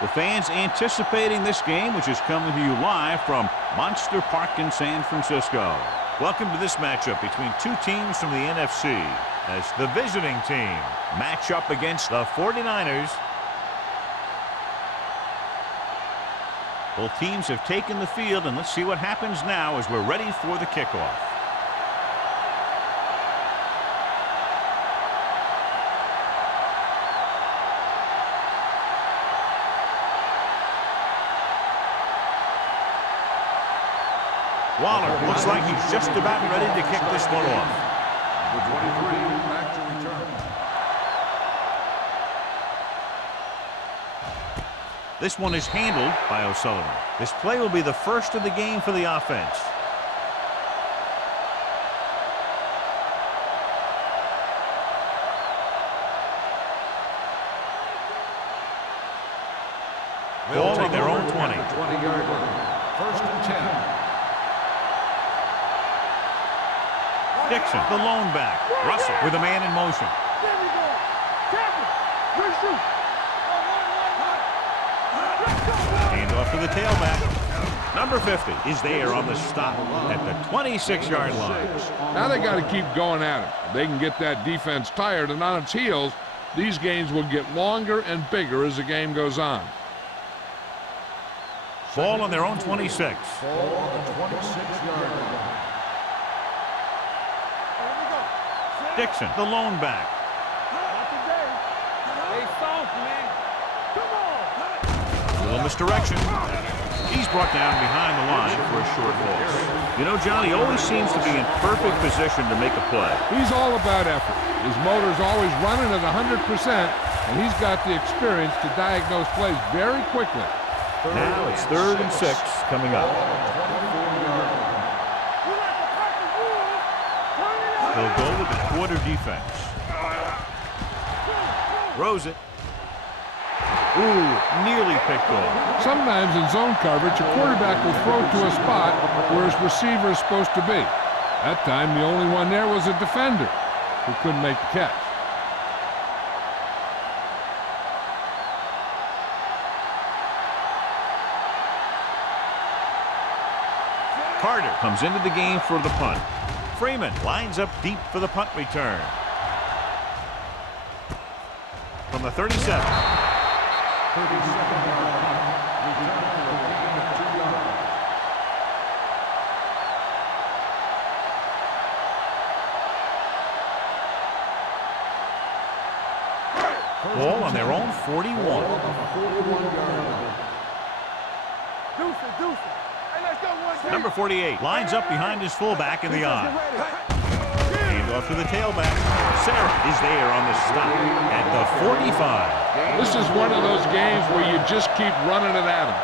The fans anticipating this game, which is coming to you live from Monster Park in San Francisco. Welcome to this matchup between two teams from the NFC as the visiting team match up against the 49ers. Both teams have taken the field, and let's see what happens now as we're ready for the kickoff. Waller looks like he's just about ready to kick this one off. The 23 back to return. This one is handled by O'Sullivan. This play will be the first of the game for the offense. Ball on their own 20. 20-yard line. First and 10. Dixon, the lone back. Russell with a man in motion. Hand off to the tailback. Number 50 is there on the stop at the 26-yard line. Now they got to keep going at it. If they can get that defense tired and on its heels, these games will get longer and bigger as the game goes on. Ball on their own 26. Ball on the 26-yard line. Dixon, the lone back. A little misdirection. He's brought down behind the line for a short loss. You know, John, he always seems to be in perfect position to make a play. He's all about effort. His motor's always running at 100%, and he's got the experience to diagnose plays very quickly. Now it's 3rd and 6 coming up. They'll go with the quarter defense. Throws it. Ooh, nearly picked off. Sometimes in zone coverage, a quarterback will throw to a spot where his receiver is supposed to be. That time, the only one there was a defender who couldn't make the catch. Carter comes into the game for the punt. Freeman lines up deep for the punt return. From the 37. 37-yard line. Return to the gain of 2 yards. Ball on their own 41. Ball on the 41-yard line. Number 48 lines up behind his fullback in the eye. Hand off to the tailback. Sarah is there on the stop at the 45. This is one of those games where you just keep running it at them.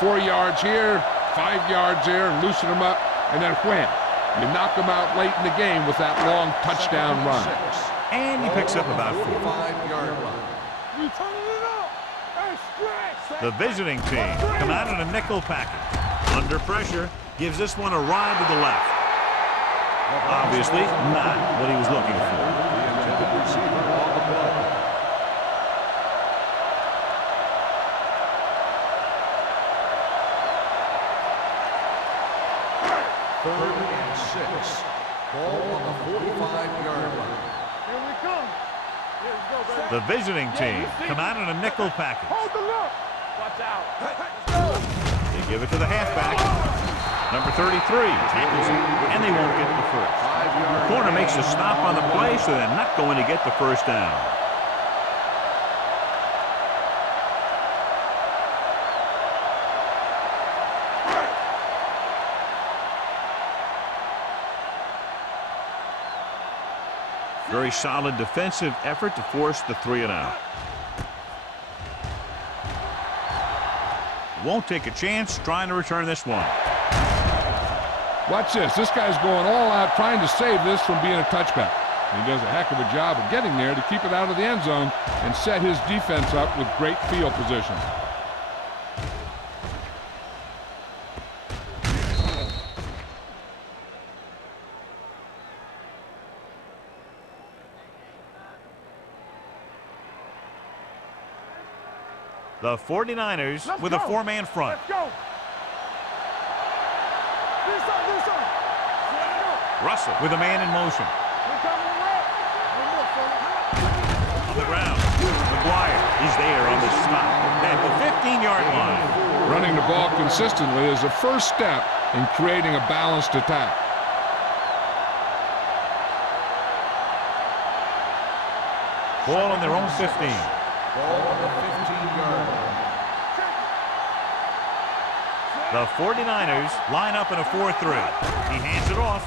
4 yards here, 5 yards there, and loosen them up, and then wham. You knock them out late in the game with that long touchdown run. And he picks up about 4. 5-yard line. The visiting team come out in a nickel package. Under pressure, gives this one a ride to the left. Obviously, not what he was looking for. The intended receiver on the play. Third and 6. Ball on the 45-yard line. Here we come. Here we go, baby. The visiting team come out in a nickel package. Hold the look. Watch out. They give it to the halfback. Number 33 tackles him, and they won't get the first. 5-yard The corner makes a stop on the play, so they're not going to get the first down. Very solid defensive effort to force the 3-and-out. Won't take a chance trying to return this one. Watch this. This guy's going all out trying to save this from being a touchback. He does a heck of a job of getting there to keep it out of the end zone and set his defense up with great field position. The 49ers Let's with go. a four-man front. Let's go. This side, this side. Let's go. Russell with a man in motion. We're coming around. On the ground, McGuire is there on the stop at the 15-yard line. Running the ball consistently is the first step in creating a balanced attack. Ball on their own 15. Ball on the 15-yard line. The 49ers line up in a 4-3. He hands it off.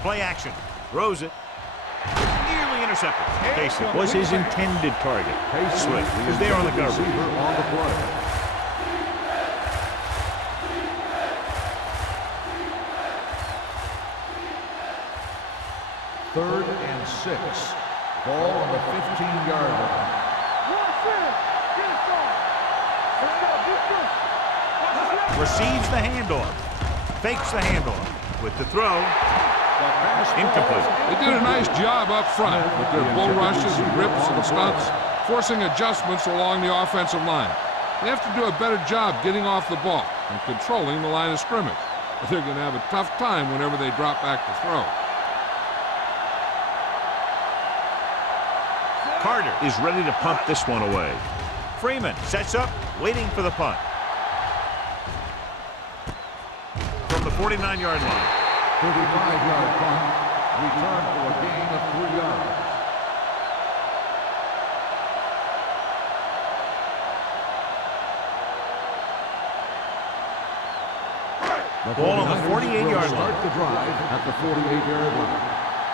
Play action. Throws it. Nearly intercepted. Casey was his intended target. Swift is there on the coverage. On the play. Third and 6. Ball on the 15-yard line. Receives the handoff. Fakes the handoff. With the throw. Incomplete. They did a nice job up front with their bull rushes and rips and stunts, forcing adjustments along the offensive line. They have to do a better job getting off the ball and controlling the line of scrimmage. But they're going to have a tough time whenever they drop back to throw. Carter is ready to punt this one away. Freeman sets up, waiting for the punt. From the 49-yard line. 35-yard punt. Return for a gain of 3 yards. Ball on the 48-yard line. Start the drive at the 48-yard line.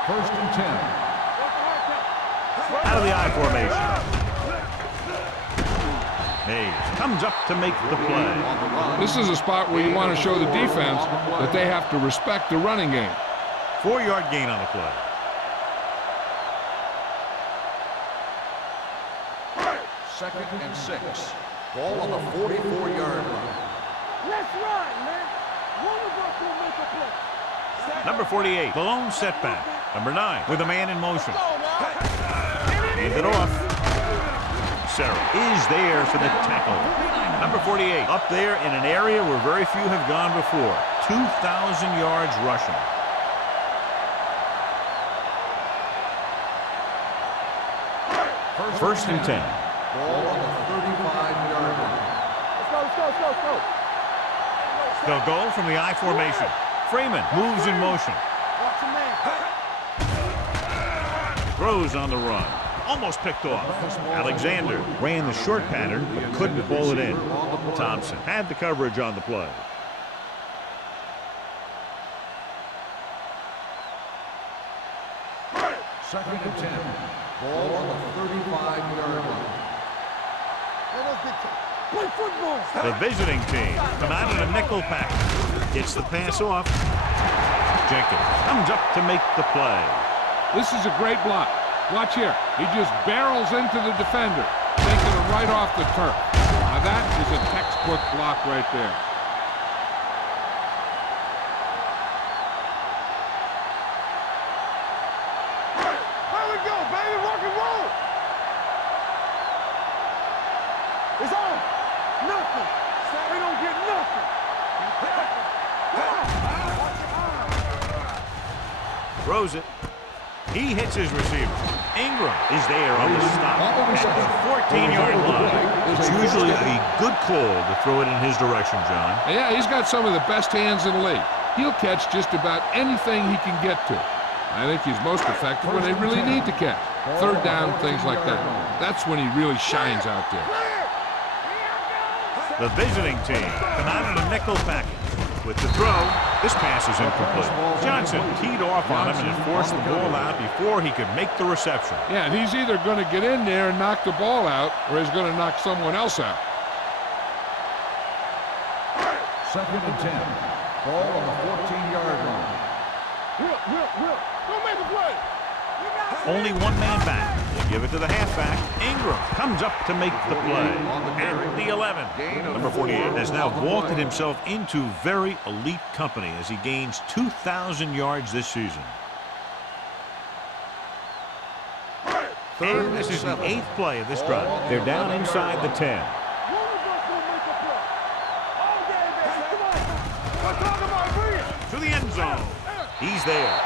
First and 10. Out of the I formation. Hayes comes up to make the play. This is a spot where you want to show the defense that they have to respect the running game. 4-yard gain on the play. Second and 6. Ball on the 44-yard line. Let's run, man. One of us will make a play. Number 48, the lone setback. Number 9, with a man in motion. Hand it off. Sarah is there for the tackle. Number 48, up there in an area where very few have gone before. 2,000 yards rushing. First and 10. Ball on the 35-yard line. Let's go, let's go, let's go, let's go. They'll go from the I formation. Freeman moves in motion. Watch your man. Throws on the run. Almost picked off. Alexander ran the short pattern, but couldn't pull it in. Thompson had the coverage on the play. Second and 10. Ball on the 35-yard line. Play football. The visiting team come out in a nickel package. Gets the pass off. Jenkins comes up to make the play. This is a great block. Watch here. He just barrels into the defender, taking it right off the turf. Now that is a textbook block right there. Here we go, baby. Rock and roll. It's on. Nothing. They don't get nothing. Throws it. He hits his receiver. Ingram is there on the stop at the 14-yard line. It's usually a good call to throw it in his direction, John. Yeah, he's got some of the best hands in the league. He'll catch just about anything he can get to. I think he's most effective when they really need to catch. Third down, things like that. That's when he really shines out there. The visiting team come out in a nickel package. With the throw, this pass is incomplete. Johnson teed off on him and had forced the ball out before he could make the reception. Yeah, and he's either going to get in there and knock the ball out, or he's going to knock someone else out. Second and 10. Ball on the 14-yard line. Will. Don't make a play. Only one man back. They give it to the halfback. Ingram comes up to make the play. At the 11. Number 48 has now vaulted himself into very elite company as he gains 2,000 yards this season. And this is the 8th play of this drive. They're down inside the 10. He's there.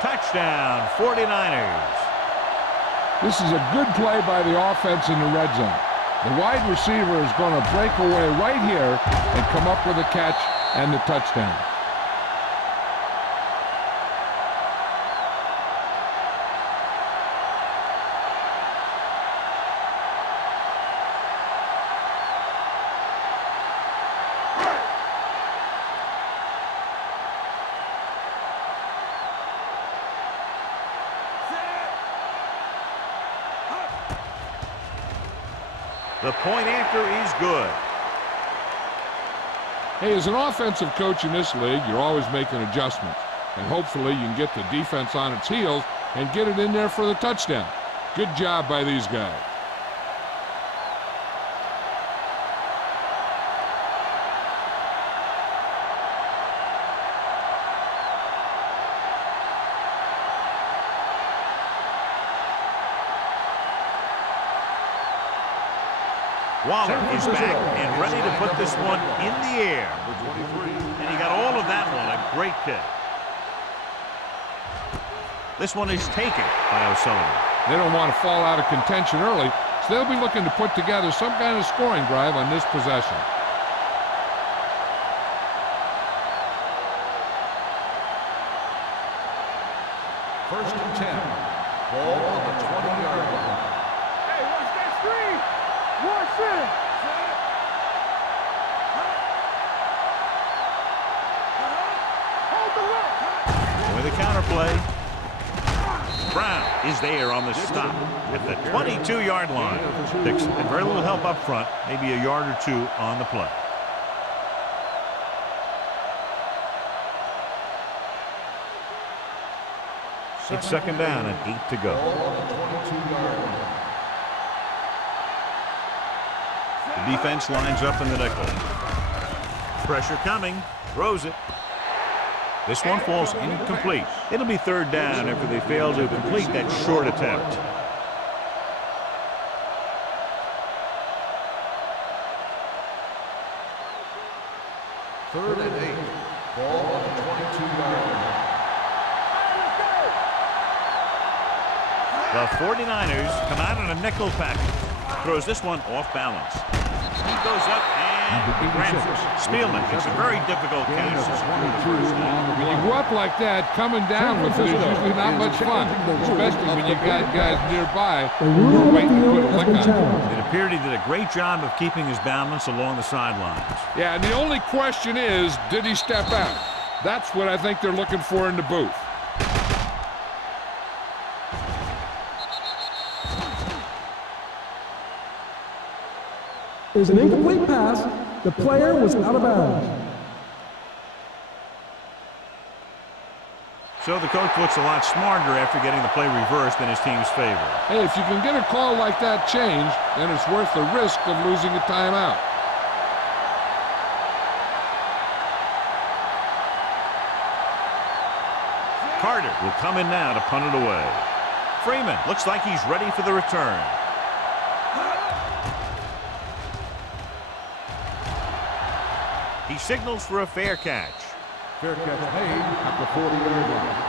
Touchdown, 49ers. This is a good play by the offense in the red zone. The wide receiver is going to break away right here and come up with a catch and the touchdown. The point after is good. Hey, as an offensive coach in this league, you're always making adjustments. And hopefully you can get the defense on its heels and get it in there for the touchdown. Good job by these guys. Waller is back and ready to put this one in the air. And he got all of that one, a great kick. This one is taken by O'Sullivan. They don't want to fall out of contention early, so they'll be looking to put together some kind of scoring drive on this possession. First and 10. Ball on the 20-yard line. Hey, watch that screen. Watch it. Hold the rope. With a counterplay. Brown is there on the stop at the 22-yard line. Dixon had very little help up front, maybe a yard or two on the play. It's second down and 8 to go. The defense lines up in the nickel. Pressure coming. Throws it. This one falls incomplete. It'll be third down after they fail to complete that short attempt. Third and 8. Ball on the 22-yard line. The 49ers come out in a nickel package. Throws this one off balance. He goes up and grabs it. Spielman makes a very difficult catch. When you go up like that, coming down with it is usually not much fun, especially when you got guys nearby who are waiting to put a lick on it. It appeared he did a great job of keeping his balance along the sidelines. Yeah, and the only question is, did he step out? That's what I think they're looking for in the booth. There's an incomplete pass. The player was out of bounds. So the coach looks a lot smarter after getting the play reversed in his team's favor. Hey, if you can get a call like that changed, then it's worth the risk of losing a timeout. Carter will come in now to punt it away. Freeman looks like he's ready for the return. He signals for a fair catch. Fair catch made at the 40-yard line.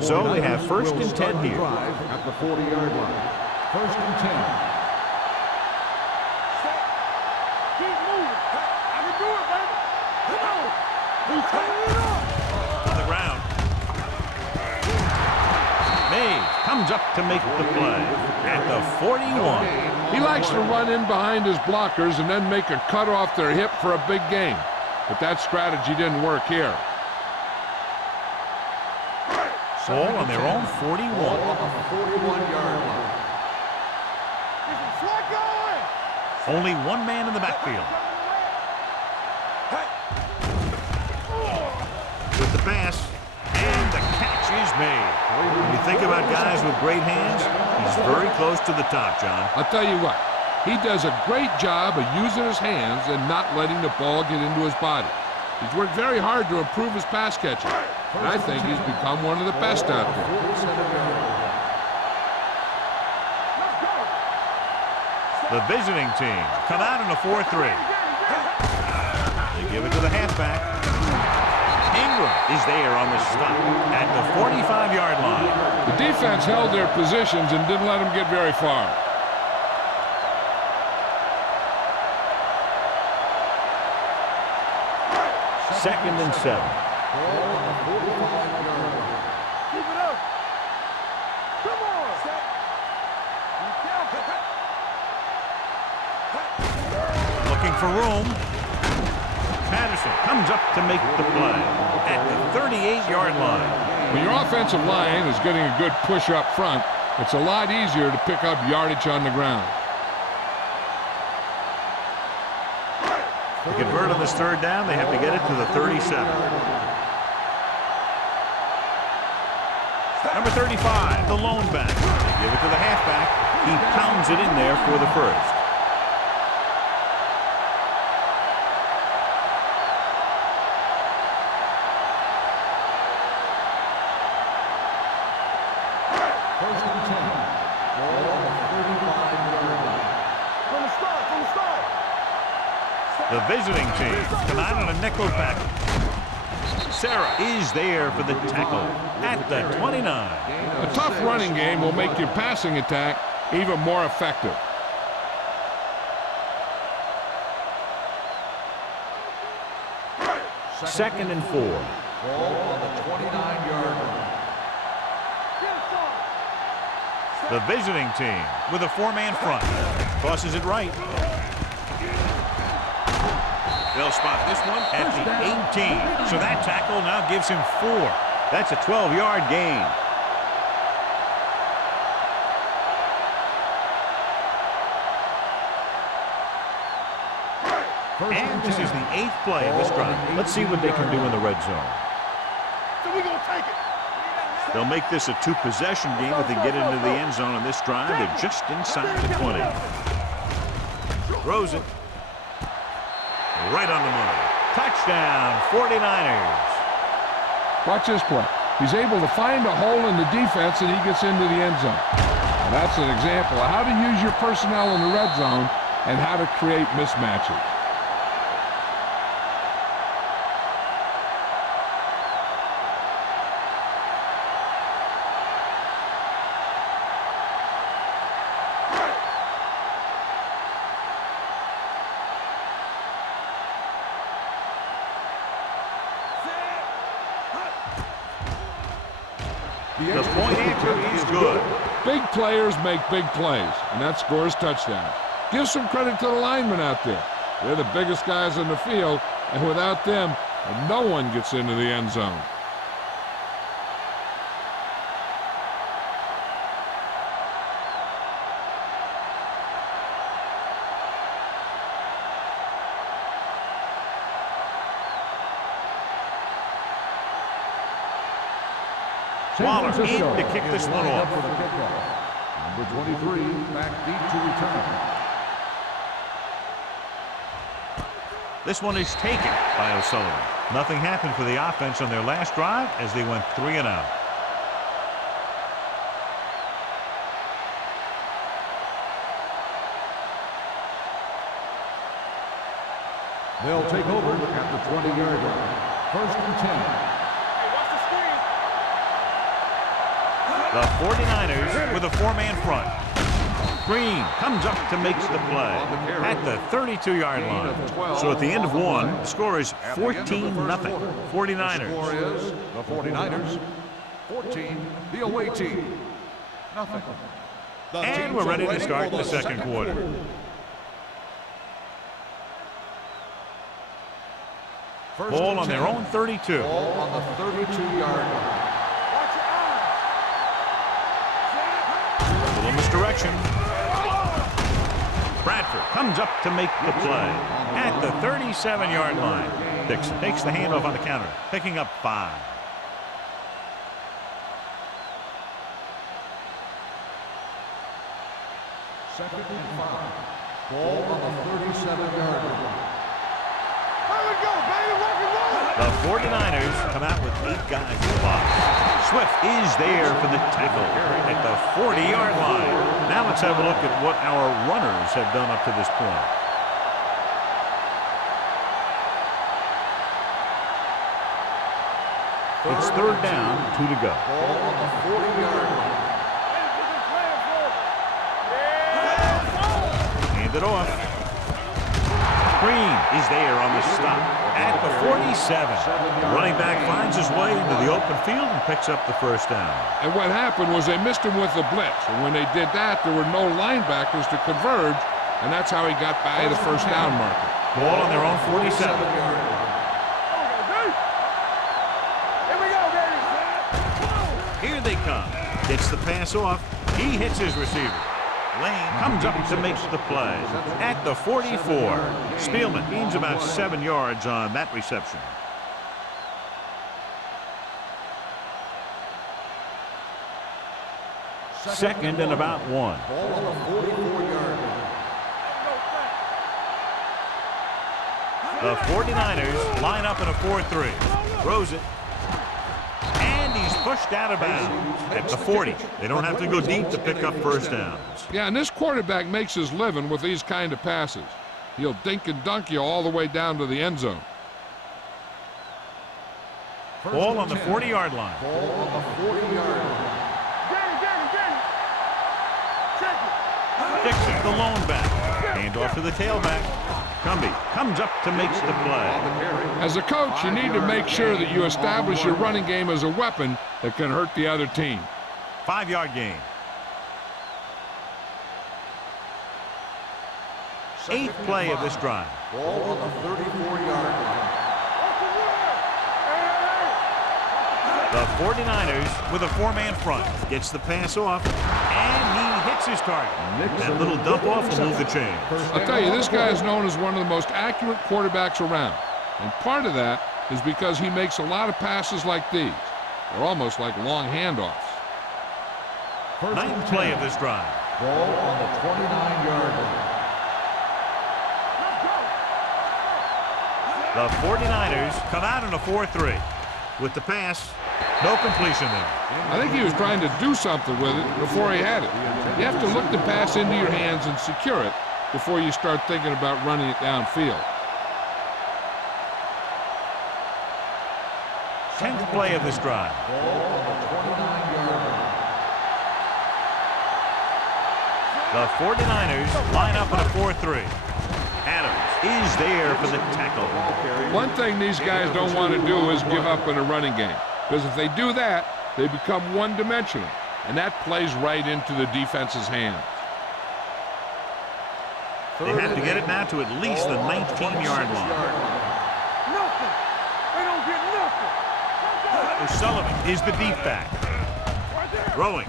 So they have first and 10 here. At the 40-yard line. First and 10. Keep moving. I can do it, baby. Come on. He's coming it up. On the ground. Mays comes up to make the play at the 41. He likes to run in behind his blockers and then make a cut off their hip for a big gain. But that strategy didn't work here. Ball on their own 41. Ball on the 41-yard line. Slot going. Only one man in the backfield. With the pass, and the catch is made. When you think about guys with great hands, he's very close to the top, John. I'll tell you what, he does a great job of using his hands and not letting the ball get into his body. He's worked very hard to improve his pass catching, and I think he's become one of the best out there. The visiting team come out in a 4-3. They give it to the halfback. Ingram is there on the stop at the 45-yard line. The defense held their positions and didn't let them get very far. Second and 7. Ball on the 45-yard line. Keep it up. Come on. Looking for room. Patterson comes up to make the play at the 38-yard line. When your offensive line is getting a good push up front, it's a lot easier to pick up yardage on the ground. To convert on this third down, they have to get it to the 37. Number 35, the lone back. They give it to the halfback. He pounds it in there for the first. First and 10. Ball on the 35-yard line. From the start. The visiting team come out on a nickel package. Sarah is there for the tackle at the 29. A tough running game will make your passing attack even more effective. Second and 4. Ball on the 29-yard line. The visiting team with a 4-man front. Crosses it right. They'll spot this one at the 18. So that tackle now gives him 4. That's a 12-yard gain. And this is the 8th play of this drive. Let's see what they can do in the red zone. So we gonna take it. They'll make this a 2-possession game if they get into the end zone on this drive. They're just inside the 20. Throws it. Right on the money. Touchdown, 49ers. Watch this play. He's able to find a hole in the defense and he gets into the end zone. Now that's an example of how to use your personnel in the red zone and how to create mismatches. The point after is good. Big players make big plays, and that scores touchdowns. Give some credit to the linemen out there. They're the biggest guys on the field, and without them, no one gets into the end zone. Waller in to kick this one off. For the kickoff. Number 23, back deep to return. This one is taken by O'Sullivan. Nothing happened for the offense on their last drive as they went 3 and out. They'll take over at the 20-yard line. First and 10. The 49ers with a 4-man front. Green comes up to make the play at the 32-yard line. So at the end of one, the score is 14-0. 49ers. The score is the 49ers 14, the away team nothing. And we're ready to start the second quarter. Ball on their own 32. Ball on the 32-yard line. Little misdirection. Bradford comes up to make the play at the 37-yard line. Dixon takes the handoff on the counter, picking up 5. Second and 5. Ball on the 37-yard line. There we go, baby. Rock and roll. The 49ers come out with 8 guys in the box. Swift is there for the tackle at the 40-yard line. Now let's have a look at what our runners have done up to this point. It's 3rd down, 2 to go. Ball on the 40-yard line. Hand it off. Green is there on the stop at the 47. The running back finds his way into the open field and picks up the 1st down. And what happened was they missed him with the blitz. And when they did that, there were no linebackers to converge, and that's how he got by the 1st down marker. Ball on their own 47. Here they come. Gets the pass off. He hits his receiver. Lane comes up to make the play at the 44. Spielman gains about 7 yards on that reception. Second and about 1. Ball on the 44-yard line. The 49ers line up in a 4-3. Throws it. And he's pushed out of bounds at the 40. They don't have to go deep to pick up 1st downs. Yeah, and this quarterback makes his living with these kind of passes. He'll dink and dunk you all the way down to the end zone. Ball on the 40-yard line. Ball on the 40-yard line. Dixon, the lone back. Hand off to the tailback. Cumby comes up to make the play. As a coach, you need to make sure that you establish your running game as a weapon that can hurt the other team. 5-yard gain. 8th play of this drive. Ball on the 34-yard line. The 49ers with a 4-man front. Gets the pass off, and he hits his target. That little dump off will move the chains. I'll tell you, this guy is known as one of the most accurate quarterbacks around. And part of that is because he makes a lot of passes like these. They're almost like long handoffs. 9th play of this drive. Ball on the 29-yard line. The 49ers come out in a 4-3. With the pass, no completion there. I think he was trying to do something with it before he had it. You have to look the pass into your hands and secure it before you start thinking about running it downfield. 10th play of this drive. Ball on the 29-yard line. The 49ers line up in a 4-3. Adams is there for the tackle. One thing these guys don't want to do is give up in a running game. Because if they do that, they become one-dimensional. And that plays right into the defense's hands. They have to get it now to at least the 19-yard line. Nothing. They don't get nothing. O'Sullivan is the deep back. Throwing.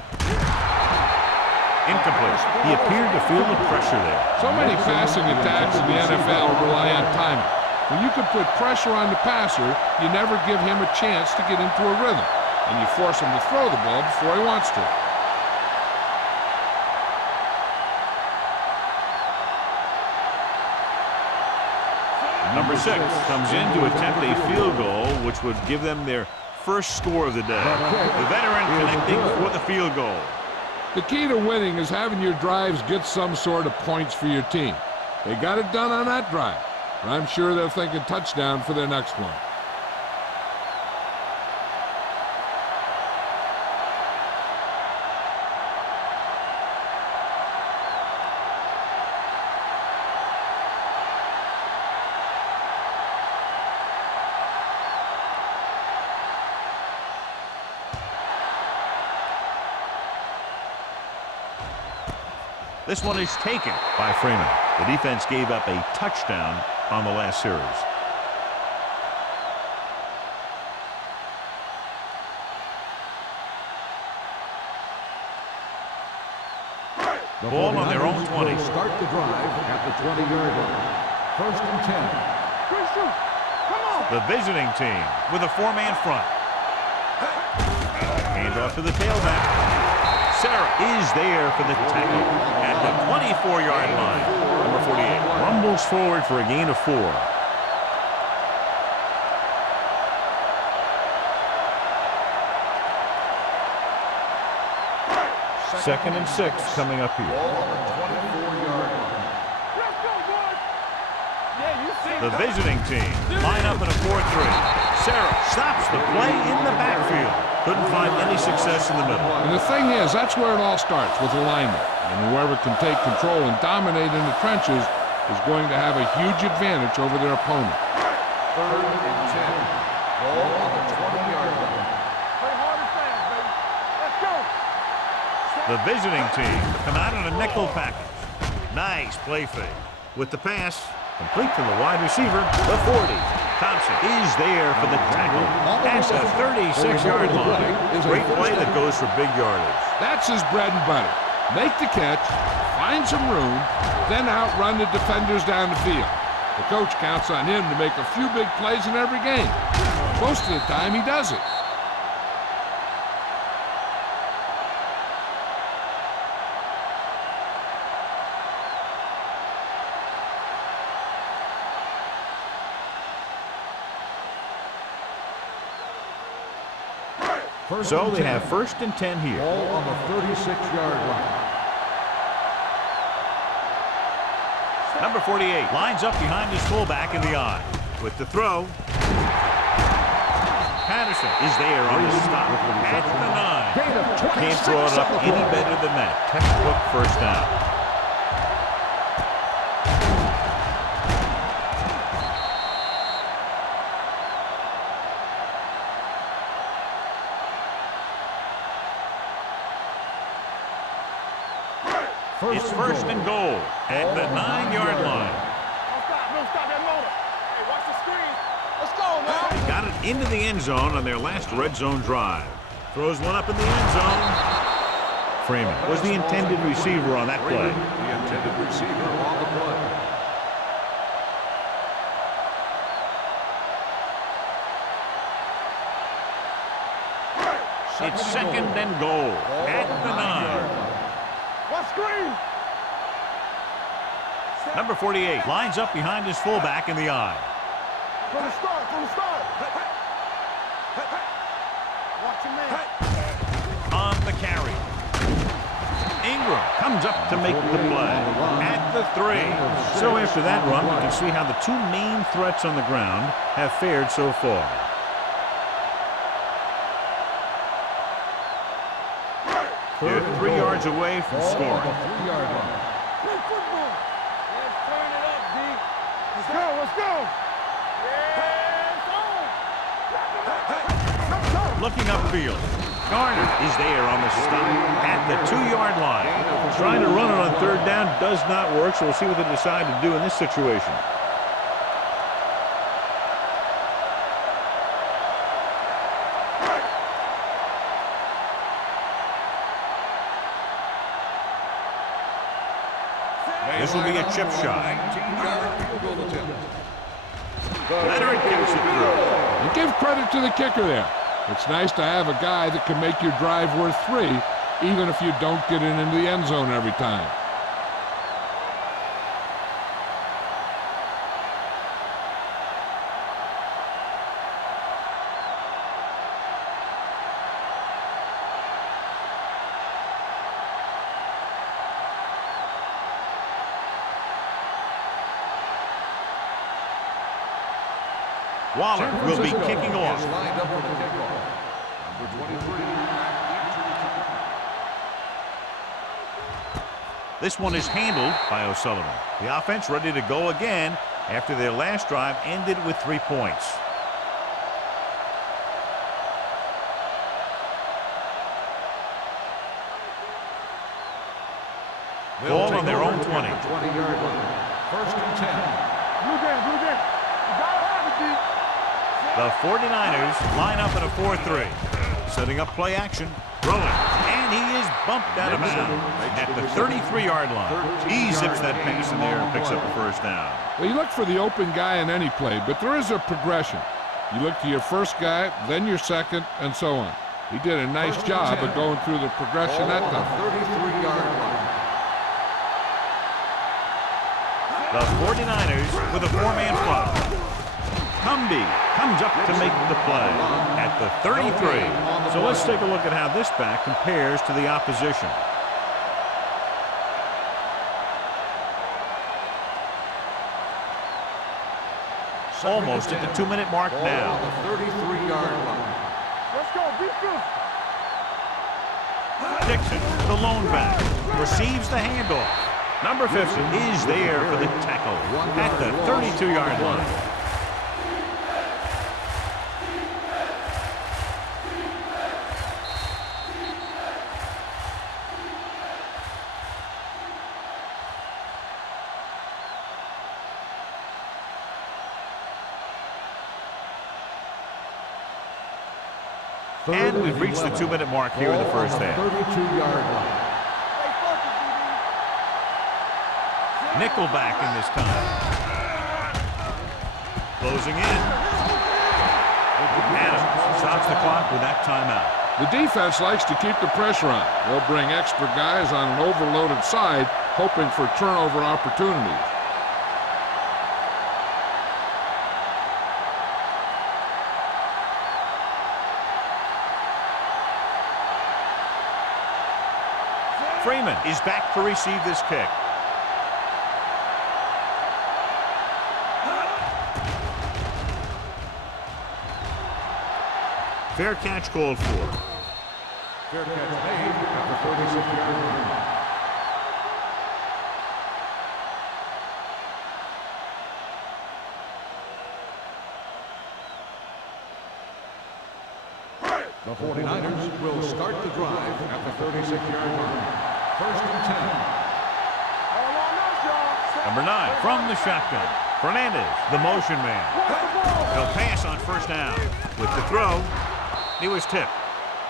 Incomplete. He appeared to feel the pressure there. So many passing attacks in the NFL rely on timing. When you can put pressure on the passer, you never give him a chance to get into a rhythm. And you force him to throw the ball before he wants to. Number 6 comes in to attempt a field goal, which would give them their first score of the day. The veteran connecting for the field goal. The key to winning is having your drives get some sort of points for your team. They got it done on that drive. And I'm sure they're thinking touchdown for their next one. This one is taken by Freeman. The defense gave up a touchdown on the last series. The Ball on their own 20. will start the drive at the 20-yard line. 1st and 10. Come on. The visiting team with a 4-man front. Hand off to the tailback. Sarah is there for the tackle at the 24-yard line. Number 48 rumbles forward for a gain of 4. 2nd and 6 coming up here. Ball on the 24-yard line. Let's go, boys. Yeah, you see. The visiting team line up in a 4-3. Sarah stops the play in the backfield. Couldn't find any success in the middle. And the thing is, that's where it all starts, with alignment. And whoever can take control and dominate in the trenches is going to have a huge advantage over their opponent. 3rd and 10. Ball on the 20-yard line. Play hard and fast, baby. Let's go. The visiting team come out in a nickel package. Nice play fake. With the pass, complete to the wide receiver, the 40. Thompson is there for the tackle at the 36-yard line. Great play that goes for big yardage. That's his bread and butter. Make the catch, find some room, then outrun the defenders down the field. The coach counts on him to make a few big plays in every game. Most of the time, he does it. So they have 1st and 10 here. Ball on the 36-yard line. Number 48 lines up behind his fullback in the I. With the throw, Patterson is there on the stop at the 9. Can't draw it up any better than that. Textbook 1st down. It's 1st and goal at the 9-yard line. Don't stop that motor. Hey, watch the screen. Let's go, man. They got it into the end zone on their last red zone drive. Throws one up in the end zone. Freeman was the intended receiver on that play. The intended receiver on the play. It's 2nd and goal at the 9. What screen? Number 48 lines up behind his fullback in the I. From the start, from the start. Watch your man. On the carry. Ingram comes up to make the play at the 3. So after that run, we can see how the two main threats on the ground have fared so far. They're 3 yards away from scoring. 3-yard line. Play football. Let's turn it up, D. Let's go, let's go. Yeah, Looking upfield. Garner is there on the stop at the 2-yard line. Trying to run it on 3rd down does not work, so we'll see what they decide to do in this situation. This will be a chip shot. 19-yard field goal attempt. Leonard gets it through. And give credit to the kicker there. It's nice to have a guy that can make your drive worth 3, even if you don't get it into the end zone every time. Waller will be kicking off. Is lined up for the kickoff. Number 23. This one is handled by O'Sullivan. The offense ready to go again after their last drive ended with 3 points. Ball on their own 20. 20-yard line. 1st and 10. blue game, blue game. You gotta have it, D. The 49ers line up in a 4-3. Setting up play action. Throwing. And he is bumped out of bounds at the 33-yard line. He zips that pass in there and picks up the 1st down. Well, you look for the open guy in any play, but there is a progression. You look to your first guy, then your second, and so on. He did a nice job of going through the progression that Ball on time. the 33-yard line. The 49ers with a 4-man front. Cumby comes up to make the play at the 33. So let's take a look at how this back compares to the opposition. almost at the 2-minute mark Ball now. on the 33-yard line. Let's go. Be good. Dixon, the lone back, receives the handoff. Number 50 is there for the tackle at the 32-yard line. And we've reached the 2-minute mark here in the first half. 32-yard line. Stay focused, DB. Nickelback in this time. Closing in. Adams stops the clock with that timeout. The defense likes to keep the pressure on. They'll bring extra guys on an overloaded side, hoping for turnover opportunities. Freeman is back to receive this kick. Fair catch called for. Fair catch made at the 36-yard line. The 49ers will start the drive at the 36-yard line. First and 10. All on us, y'all. Number 9 from the shotgun. Fernandez, the motion man. He'll pass on first down. With the throw, he was tipped.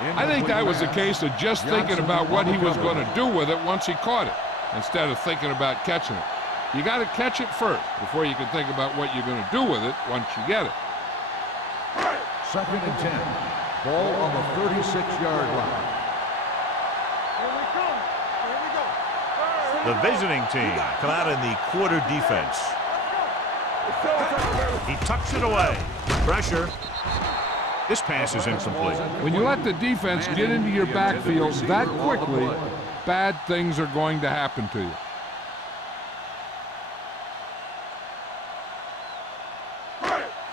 I think that was a case of just thinking about what he was going to do with it once he caught it, instead of thinking about catching it. You got to catch it first before you can think about what you're going to do with it once you get it. Second and 10. Ball on the 36-yard line. Here we come. Here we go. The visiting team come out in the quarter defense. He tucks it away. Pressure. This pass is incomplete. When you let the defense get into your backfield that quickly, bad things are going to happen to you.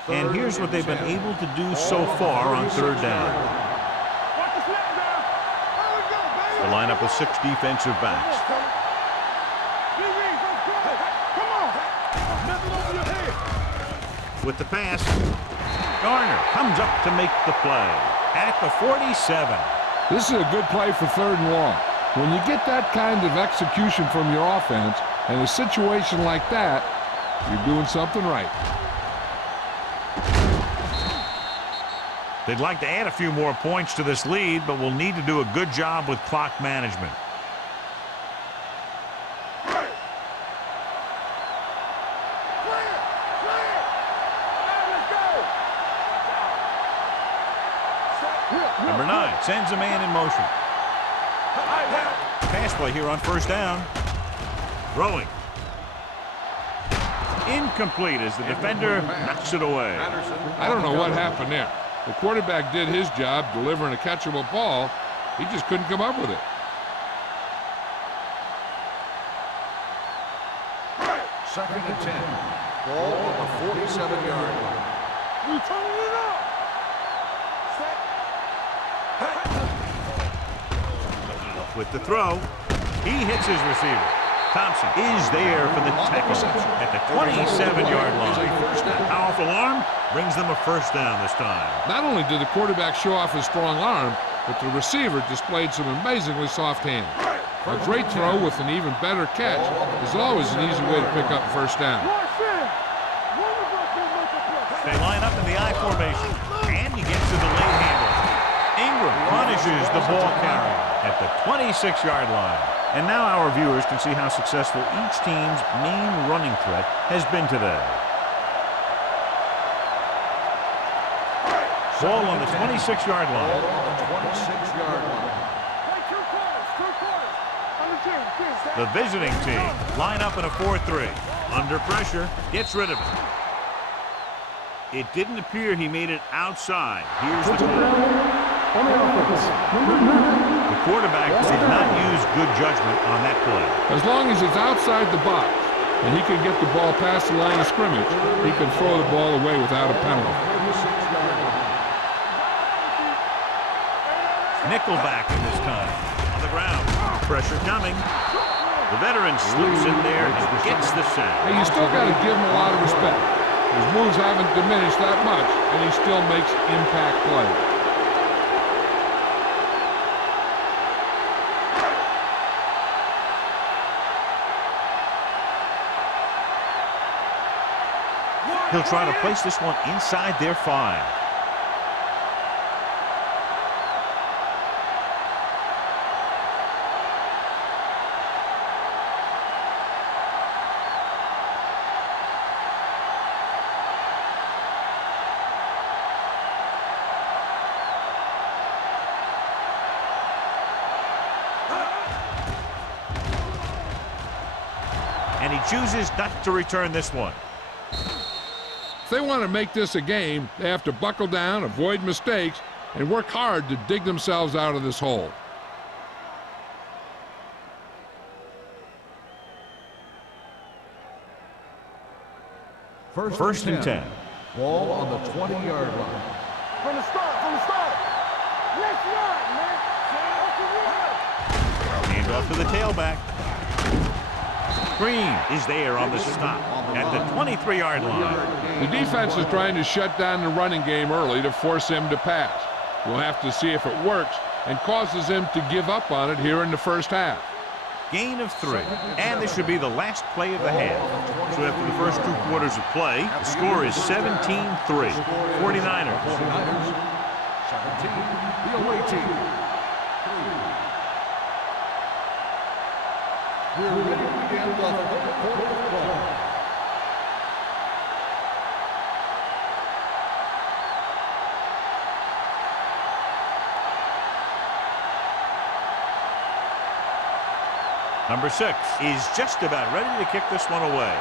And here's what they've been able to do so far on third down. Watch the snap down. Here we go, baby. The lineup with 6 defensive backs. Come on. Nothing over your head. With the pass, Garner comes up to make the play at the 47. This is a good play for third and long. When you get that kind of execution from your offense in a situation like that, you're doing something right. They'd like to add a few more points to this lead, but will need to do a good job with clock management. Number 9 sends a man in motion. Pass play here on first down. Throwing. Incomplete as the defender knocks it away. I don't know what happened there. The quarterback did his job delivering a catchable ball. He just couldn't come up with it. Second and 10. Ball on the 47-yard line. We turning it up. With the throw, he hits his receiver. Thompson is there for the tackle at the 27-yard line. Powerful arm brings them a first down this time. Not only did the quarterback show off his strong arm, but the receiver displayed some amazingly soft hands. A great throw with an even better catch is always an easy way to pick up first down. They line up in the I formation, and he gets to the late handle. Ingram punishes the ball carrier at the 26-yard line. And now our viewers can see how successful each team's main running threat has been today. Ball on the 26-yard line. Ball on the 26-yard line. The visiting team line up in a 4-3. Under pressure, gets rid of it. It didn't appear he made it outside. Here's the call. The quarterback did not use good judgment on that play. As long as it's outside the box, and he can get the ball past the line of scrimmage, he can throw the ball away without a penalty. Nickelback in this time. On the ground. Pressure coming. The veteran slips in there and gets the sack. Hey, you still got to give him a lot of respect. His moves haven't diminished that much, and he still makes impact plays. He'll try to place this one inside their 5. And he chooses not to return this one. If they want to make this a game, they have to buckle down, avoid mistakes, and work hard to dig themselves out of this hole. First and 10. Ball on the 20-yard line. From the start. Let's run, man. Hand off to the tailback. Green is there on the stop at the 23-yard line. The defense is trying to shut down the running game early to force him to pass. We'll have to see if it works and causes him to give up on it here in the first half. Gain of 3. And this should be the last play of the half. So after the first 2 quarters of play, the score is 17-3. 49ers. 17, the away team. We're ready to begin the third quarter of play. Number 6 is just about ready to kick this one away.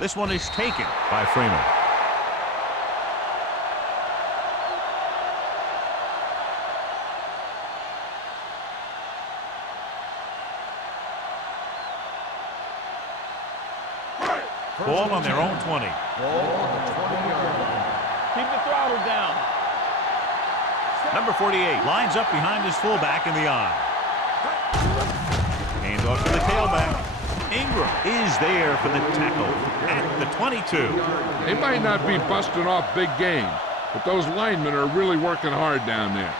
This one is taken by Freeman. Ball on their own 20. Ball on the 20-yard line. Keep the throttle down. Number 48 lines up behind his fullback in the eye. Hands off to the tailback. Ingram is there for the tackle at the 22. They might not be busting off big games, but those linemen are really working hard down there.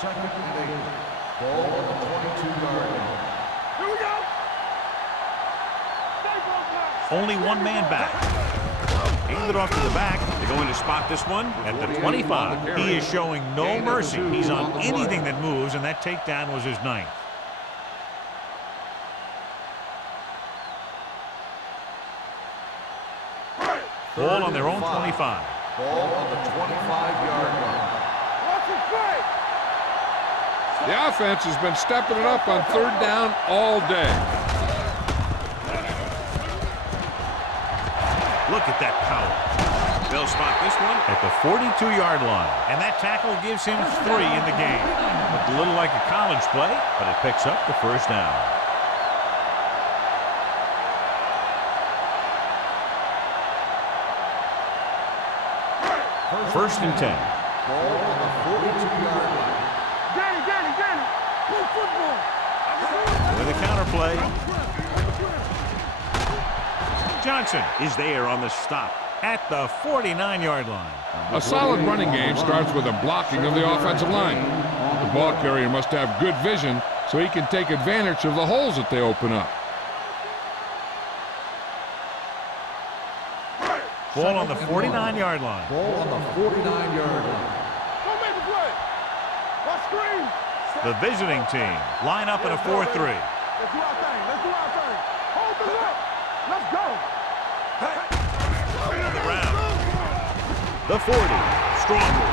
Second and 8. Ball on the 22-yard line. Here we go. Stay focused. Only one man back. Hand it off to the back. They're going to spot this one at the 25. He is showing no mercy. He's on anything that moves, and that takedown was his 9th. Ball on their own 25. Ball on the 25-yard line. Watch it play. The offense has been stepping it up on 3rd down all day. Look at that power. They'll spot this one at the 42-yard line. And that tackle gives him 3 in the game. Looked a little like a college play, but it picks up the first down. First and 10. Ball on the 42-yard line. Danny. Play football. With a counter play. Johnson is there on the stop at the 49-yard line. A solid running game starts with a blocking of the offensive line. The ball carrier must have good vision so he can take advantage of the holes that they open up. Ball on the 49-yard line. Ball on the 49-yard line. Don't make the play. Watch screen. The visiting team line up in a 4-3. Let's do our thing. Hold the look. Let's go. On the ground. The 40. Stronger.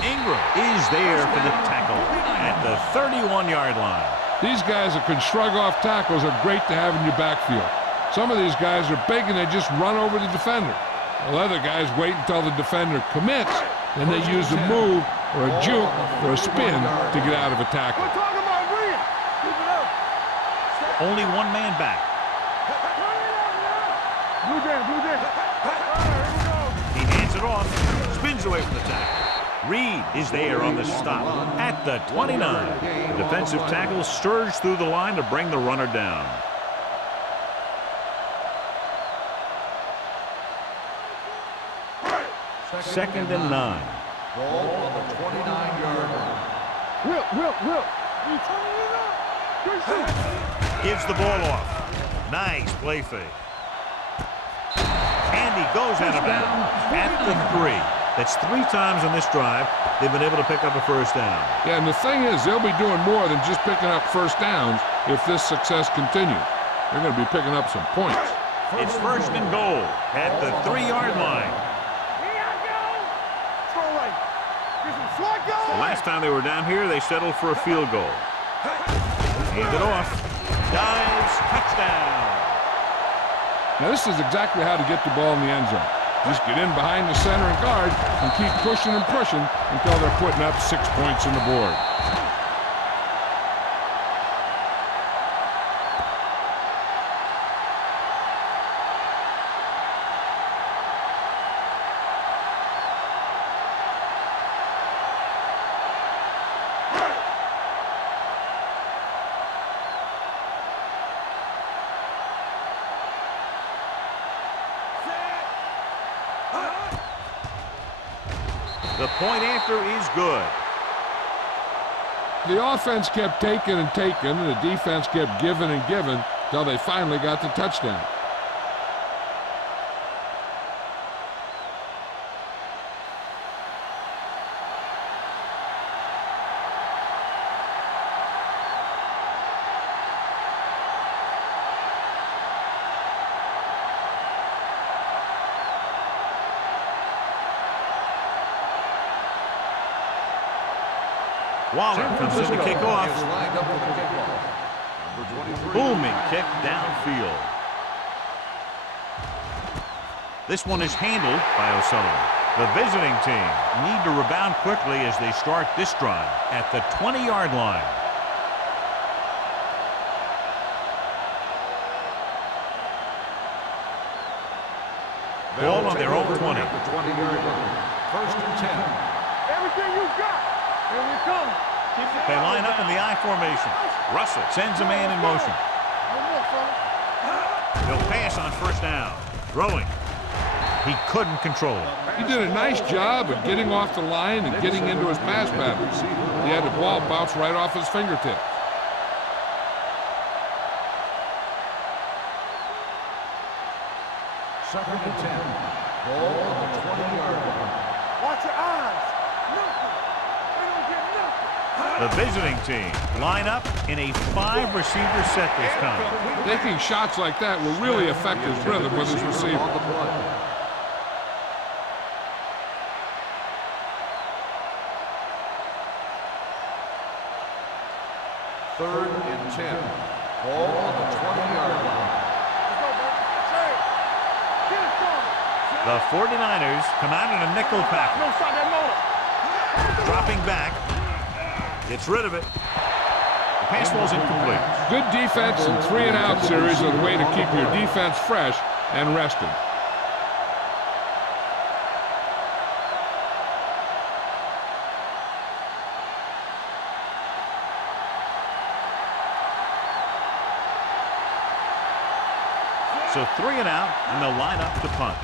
Ingram is there for the tackle at the 31-yard line. These guys that can shrug off tackles are great to have in your backfield. Some of these guys are big and they just run over the defender. Well, other guys wait until the defender commits, then they use a move or a juke or a spin to get out of a tackle. We're talking about Rhea. Keep it up. Only one man back. Blue down, blue down. He hands it off, spins away from the tackle. Reed is there on the stop at the 29. The defensive tackle surged through the line to bring the runner down. Second and 9. Ball on the 29-yard line. Will. You turning it up. Good shoot. Gives the ball off. Nice play fake. And he goes out of bounds at the 3. That's 3 times on this drive they've been able to pick up a first down. Yeah, and the thing is, they'll be doing more than just picking up first downs if this success continues. They're going to be picking up some points. It's first and goal at the 3-yard line. The last time they were down here, they settled for a field goal. Hand it off. Dives. Touchdown. Now, this is exactly how to get the ball in the end zone. Just get in behind the center and guard and keep pushing and pushing until they're putting up 6 points on the board. The point after is good. The offense kept taking and taking, and the defense kept giving and giving until they finally got the touchdown. Waller comes in to kick off. Is lined up with the kickoff. Number 23. Booming kick downfield. This one is handled by O'Sullivan. The visiting team need to rebound quickly as they start this drive at the 20-yard line. Ball on their own 20. At the 20-yard line. First and 10. Everything you got. Here we come. They line up in the I formation. Russell sends a man in motion. He'll pass on first down. Throwing. He couldn't control it. He did a nice job of getting off the line and getting into his pass patterns. He had the ball bounce right off his fingertips. Second and 10. Ball on the 20-yard line. Watch your eyes. Nothing. They don't get nothing. The visiting team line up in a 5-receiver set this time. Taking shots like that will really affect his rhythm with his receiver. On the play. Third and 10. Ball on the 20-yard line. Let's go, baby. Say it. Get it started. The 49ers come out in a nickel package. No, stop that motor. Dropping back. Gets rid of it. The pass ball's incomplete. Good defense and 3-and-out series are the way to keep your defense fresh and rested. So 3-and-out, and they'll line up to punt.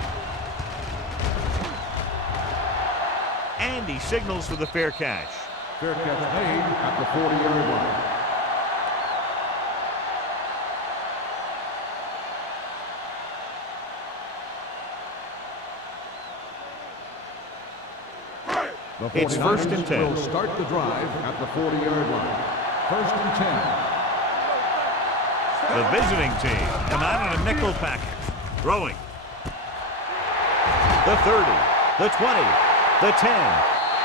And he signals for the fair catch. Fair catch made at the 40-yard line. The It's first and 10. will start the drive at the 40-yard line. First and 10. The visiting team come out in a nickel package. Throwing. The 30, the 20, the 10.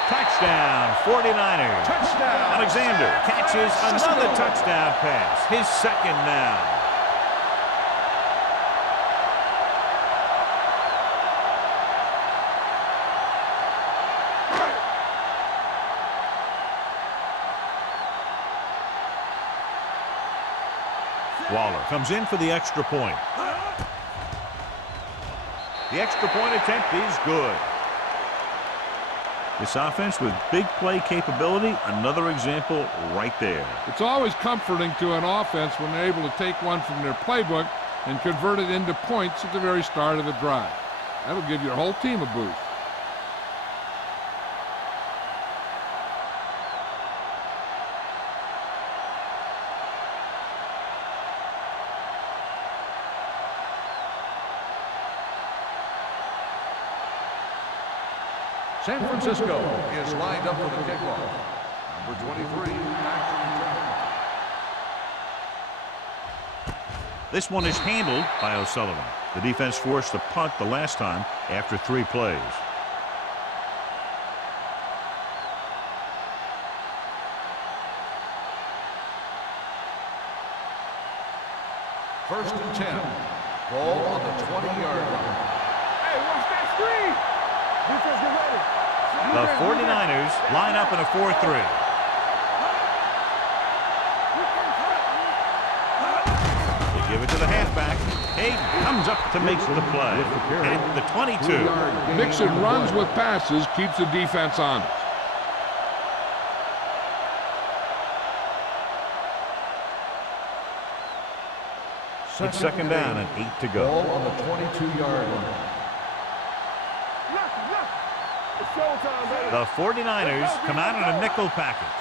Touchdown, 49ers. Touchdown. Alexander catches another touchdown pass. His second now. Waller comes in for the extra point. The extra point attempt is good. This offense with big play capability, another example right there. It's always comforting to an offense when they're able to take one from their playbook and convert it into points at the very start of the drive. That'll give your whole team a boost. San Francisco is lined up for the kickoff. Number 23, back to return. This one is handled by O'Sullivan. The defense forced a punt the last time after 3 plays. First and 10. Ball on the 20-yard line. Hey, watch that screen. Defense, get ready. The 49ers line up in a 4-3. They give it to the halfback. Hayden comes up to make the play at the 22. Mixing runs with passes keeps the defense honest. It's second down and 8 to go. Ball on the 22-yard line. The 49ers come out in a nickel package.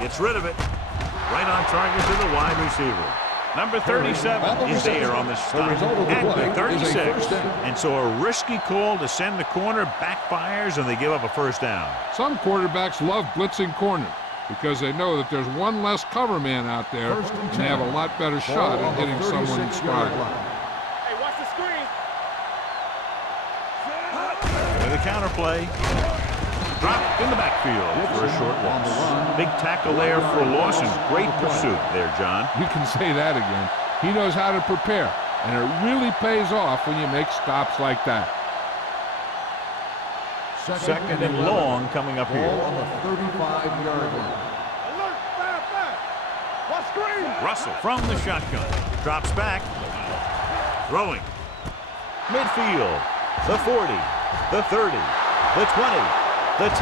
Gets rid of it. Right on target to the wide receiver. Number 37 is there on the stop at the 36. And so a risky call to send the corner backfires, and they give up a first down. Some quarterbacks love blitzing corners because they know that there's one less cover man out there and they have a lot better shot at hitting someone in stride. Hey, watch the screen. With a counter play. Dropped in the backfield for a short loss. Big tackle there for a loss and great pursuit there, John. You can say that again. He knows how to prepare, and it really pays off when you make stops like that. Second and long coming up here. Ball on the 35-yard line. Alert, fire. Watch screen. Russell from the shotgun. Drops back. Throwing. Midfield. The 40. The 30. The 20. The 10,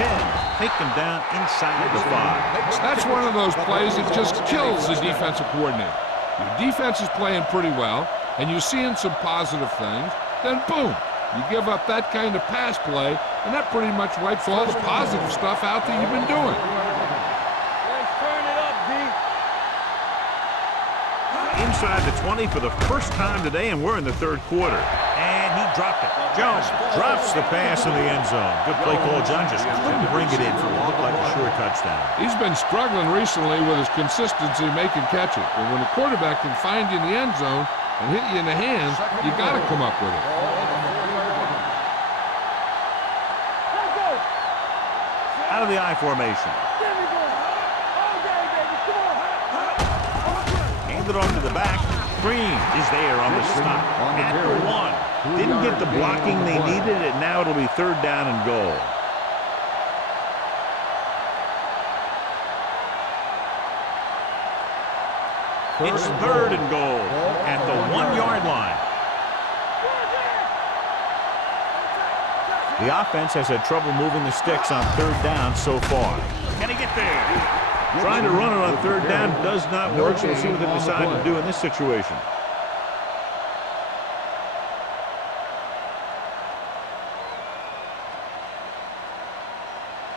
take him down inside the 5. That's one of those plays that just kills the defensive coordinator. Your defense is playing pretty well, and you're seeing some positive things, then boom, you give up that kind of pass play, and that pretty much wipes all the positive stuff out that you've been doing. Let's turn it up, D. Inside the 20 for the first time today, and we're in the third quarter. And he dropped it. Jones drops the pass in the end zone. Good play call, John. Just couldn't bring it in for what looked like a sure touchdown. He's been struggling recently with his consistency making catches. But when the quarterback can find you in the end zone and hit you in the hands, you got to come up with it. Let's go. Out of the I formation. There we go. All day, baby. Come on. Handed off to the back. Green is there on the stop at the 1. Didn't get the blocking they needed, and now it'll be third down and goal. It's third and goal at the 1-yard line. The offense has had trouble moving the sticks on third down so far. Can he get there? Trying to run it on third down does not work, so we'll see what they decide to do in this situation.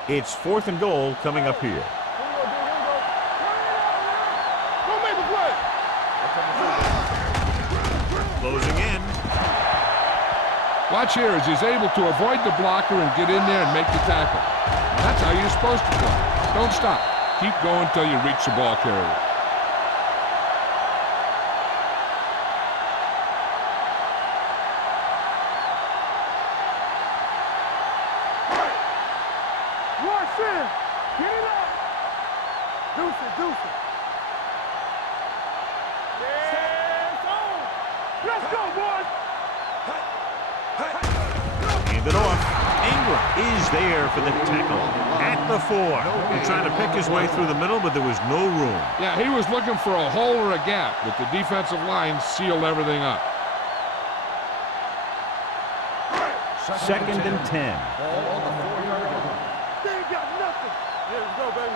It's fourth and goal coming up here. Go make the play. Closing in. Watch here as he's able to avoid the blocker and get in there and make the tackle. That's how you're supposed to play. Don't stop. Keep going until you reach the ball carrier. Watch him. Get it up. Deuce it. Yes, on. Let's go, boys. Hand it off. Ingram is there for the tackle at the 4. He tried to pick his way through the middle, but there was no room. Yeah, he was looking for a hole or a gap, but the defensive line sealed everything up. 2nd and 10. They ain't got nothing. Here we go, baby.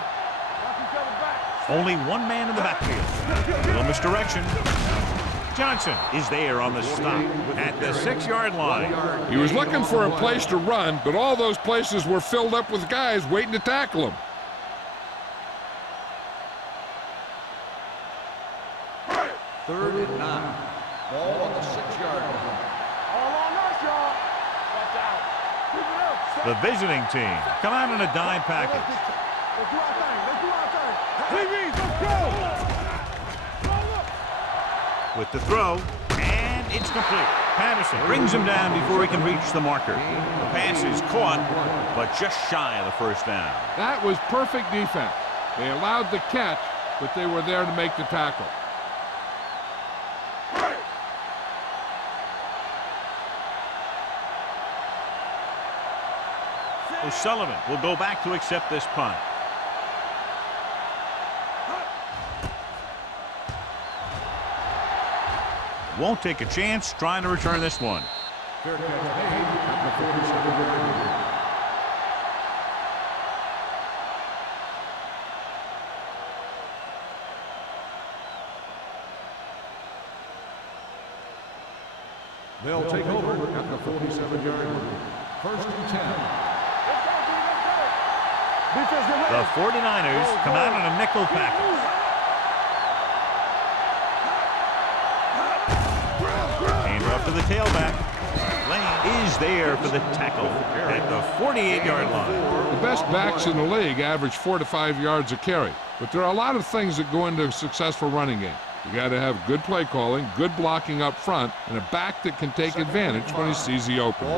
Knock each other back. Only one man in the backfield. Little misdirection. Johnson is there on the stop at the 6-yard line. He was looking for a place to run, but all those places were filled up with guys waiting to tackle him. Third and 9. Ball on the 6-yard line. All on us, y'all. Watch out. Keep it up. The visiting team come out in a dime package. Let's do our thing. Let's do our thing. TVs, let's go. With the throw, and it's complete. Patterson brings him down before he can reach the marker. The pass is caught, but just shy of the first down. That was perfect defense. They allowed the catch, but they were there to make the tackle. O'Sullivan will go back to accept this punt. Won't take a chance trying to return this one. Fair catch made at the 47-yard line. They'll take over at the 47-yard line. 1st and 10. The 49ers come out in a nickel package. Hand off to the tailback. Lane is there for the tackle at the 48-yard line. The best backs in the league average 4 to 5 yards a carry, but there are a lot of things that go into a successful running game. You got to have good play calling, good blocking up front, and a back that can take advantage when he sees the opening.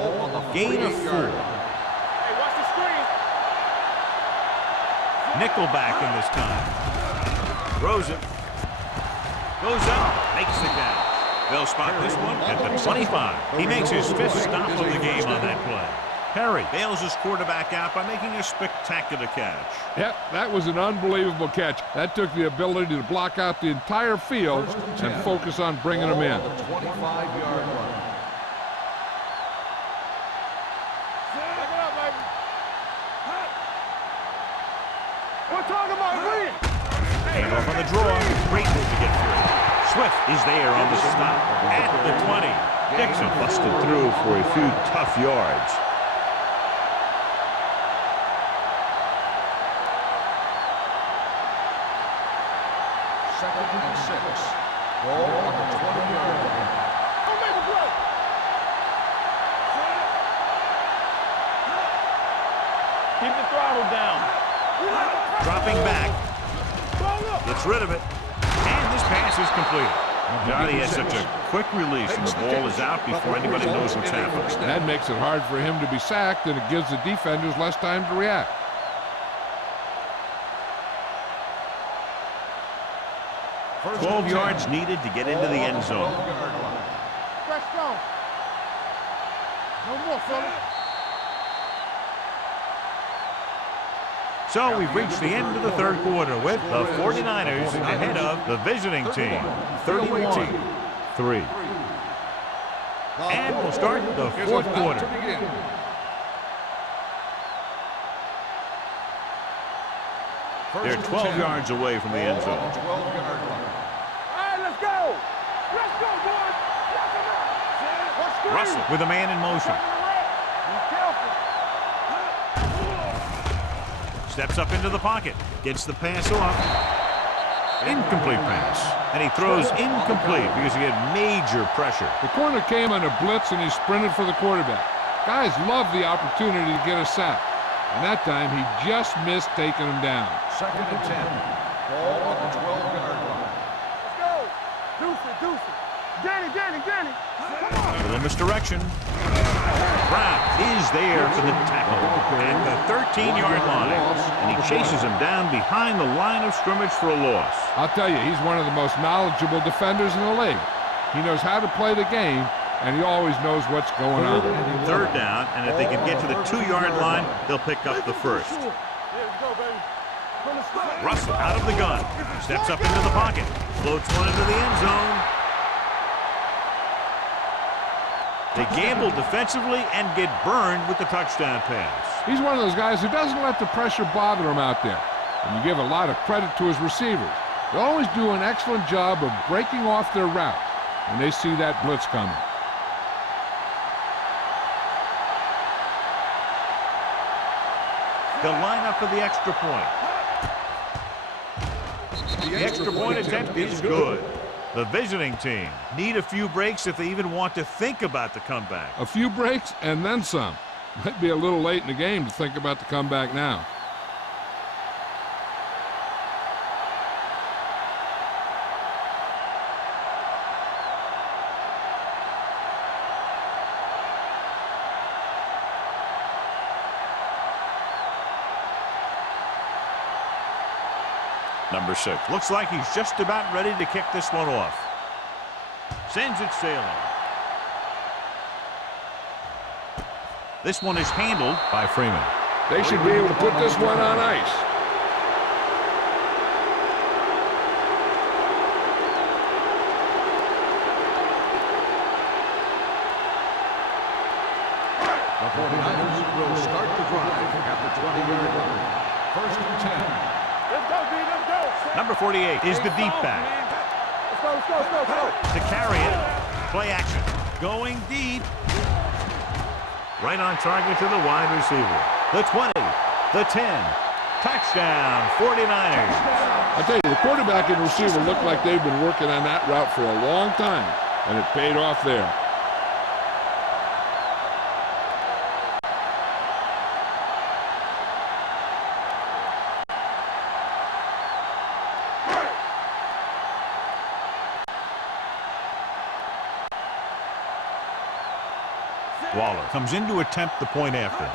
Gain of 4. Hey, watch the screen. Nickelback in this time. Throws it. Goes up. Makes the catch. They'll spot this one at the 25. He makes his 5th stop of the game on that play. Perry bails his quarterback out by making a spectacular catch. Yep, that was an unbelievable catch. That took the ability to block out the entire field and focus on bringing them in. 25-yard line. Back it up, baby. We're talking about win. Hand off on the draw. Great move to get through. Swift is there on the stop at the 20. Dixon busted through for a few tough yards. Second and 6. Ball on the 20-yard line. Don't make a play. Keep the throttle down. Dropping back. Gets rid of it. And this pass is completed. Johnny has such a quick release, and the ball is out before anybody knows what's happening. That makes it hard for him to be sacked, and it gives the defenders less time to react. First 12 and yards 10. needed to get into the end zone. 12-yard line. Stretch strong. No more, fella. So we've reached the end of the 3rd quarter with the 49ers ahead of the visiting team, 31-3. And we'll start the 4th quarter. To begin. They're 12 yards away from the end zone. 12-yard line. All right, let's go. Let's go, boys. Lock him up. Let's screen. Russell with a man in motion. Be careful. Steps up into the pocket. Gets the pass off. Incomplete pass. And he throws incomplete because he had major pressure. The corner came on a blitz, and he sprinted for the quarterback. Guys love the opportunity to get a sack. And that time, he just missed taking him down. Second and 10. Ball on the 12-yard line. Let's go. Deuce it, deuce it. Danny, Danny, Danny. Come on. Little misdirection. Brown is there for the tackle at the 13-yard line. And he chases him down behind the line of scrimmage for a loss. I'll tell you, he's one of the most knowledgeable defenders in the league. He knows how to play the game, and he always knows what's going on. Third down, and if they can get to the 2-yard line, they'll pick up the first. Russell out of the gun. Steps up into the pocket. Floats one into the end zone. They gamble defensively and get burned with the touchdown pass. He's one of those guys who doesn't let the pressure bother him out there. And you give a lot of credit to his receivers. They always do an excellent job of breaking off their route when they see that blitz coming. They'll line up for the extra point. The extra point attempt is good. The visiting team need a few breaks if they even want to think about the comeback. A few breaks and then some. Might be a little late in the game to think about the comeback now. Number 6. Looks like he's just about ready to kick this one off. Sends it sailing. This one is handled by Freeman. They should be able to put this one on ice. The 49ers will start the drive at the 20-yard line. First and 10. Let's go, B. Let's go. Number 48 is the deep back. Let's go, let's go, let's go, let's go. To carry it. Play action. Going deep. Right on target to the wide receiver. The 20. The 10. Touchdown, 49ers. I tell you, the quarterback and receiver look like they've been working on that route for a long time, and it paid off there. Waller comes in to attempt the point after.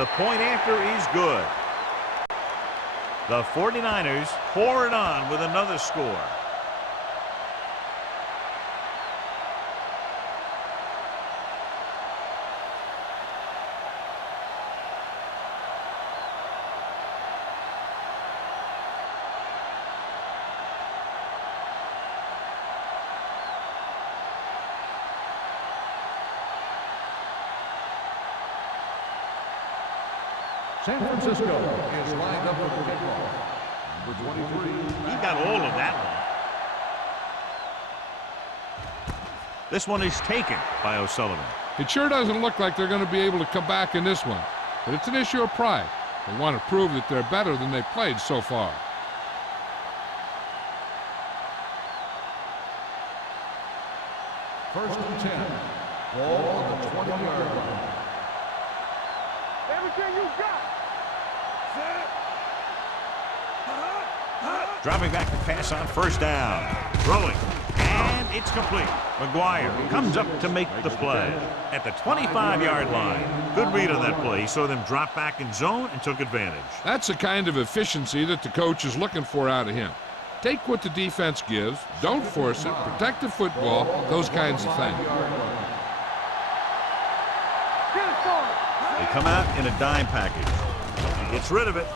The point after is good. The 49ers pour it on with another score. San Francisco is lined up for the kickoff. Number 23. He got all of that one. This one is taken by O'Sullivan. It sure doesn't look like they're going to be able to come back in this one, but it's an issue of pride. They want to prove that they're better than they've played so far. First and 10. Ball on the 20-yard line. Everything you got. Dropping back to pass on first down. Throwing. And it's complete. McGuire comes up to make the play at the 25-yard line. Good read on that play. He saw them drop back in zone and took advantage. That's the kind of efficiency that the coach is looking for out of him. Take what the defense gives, don't force it, protect the football, those kinds of things. They come out in a dime package. He gets rid of it.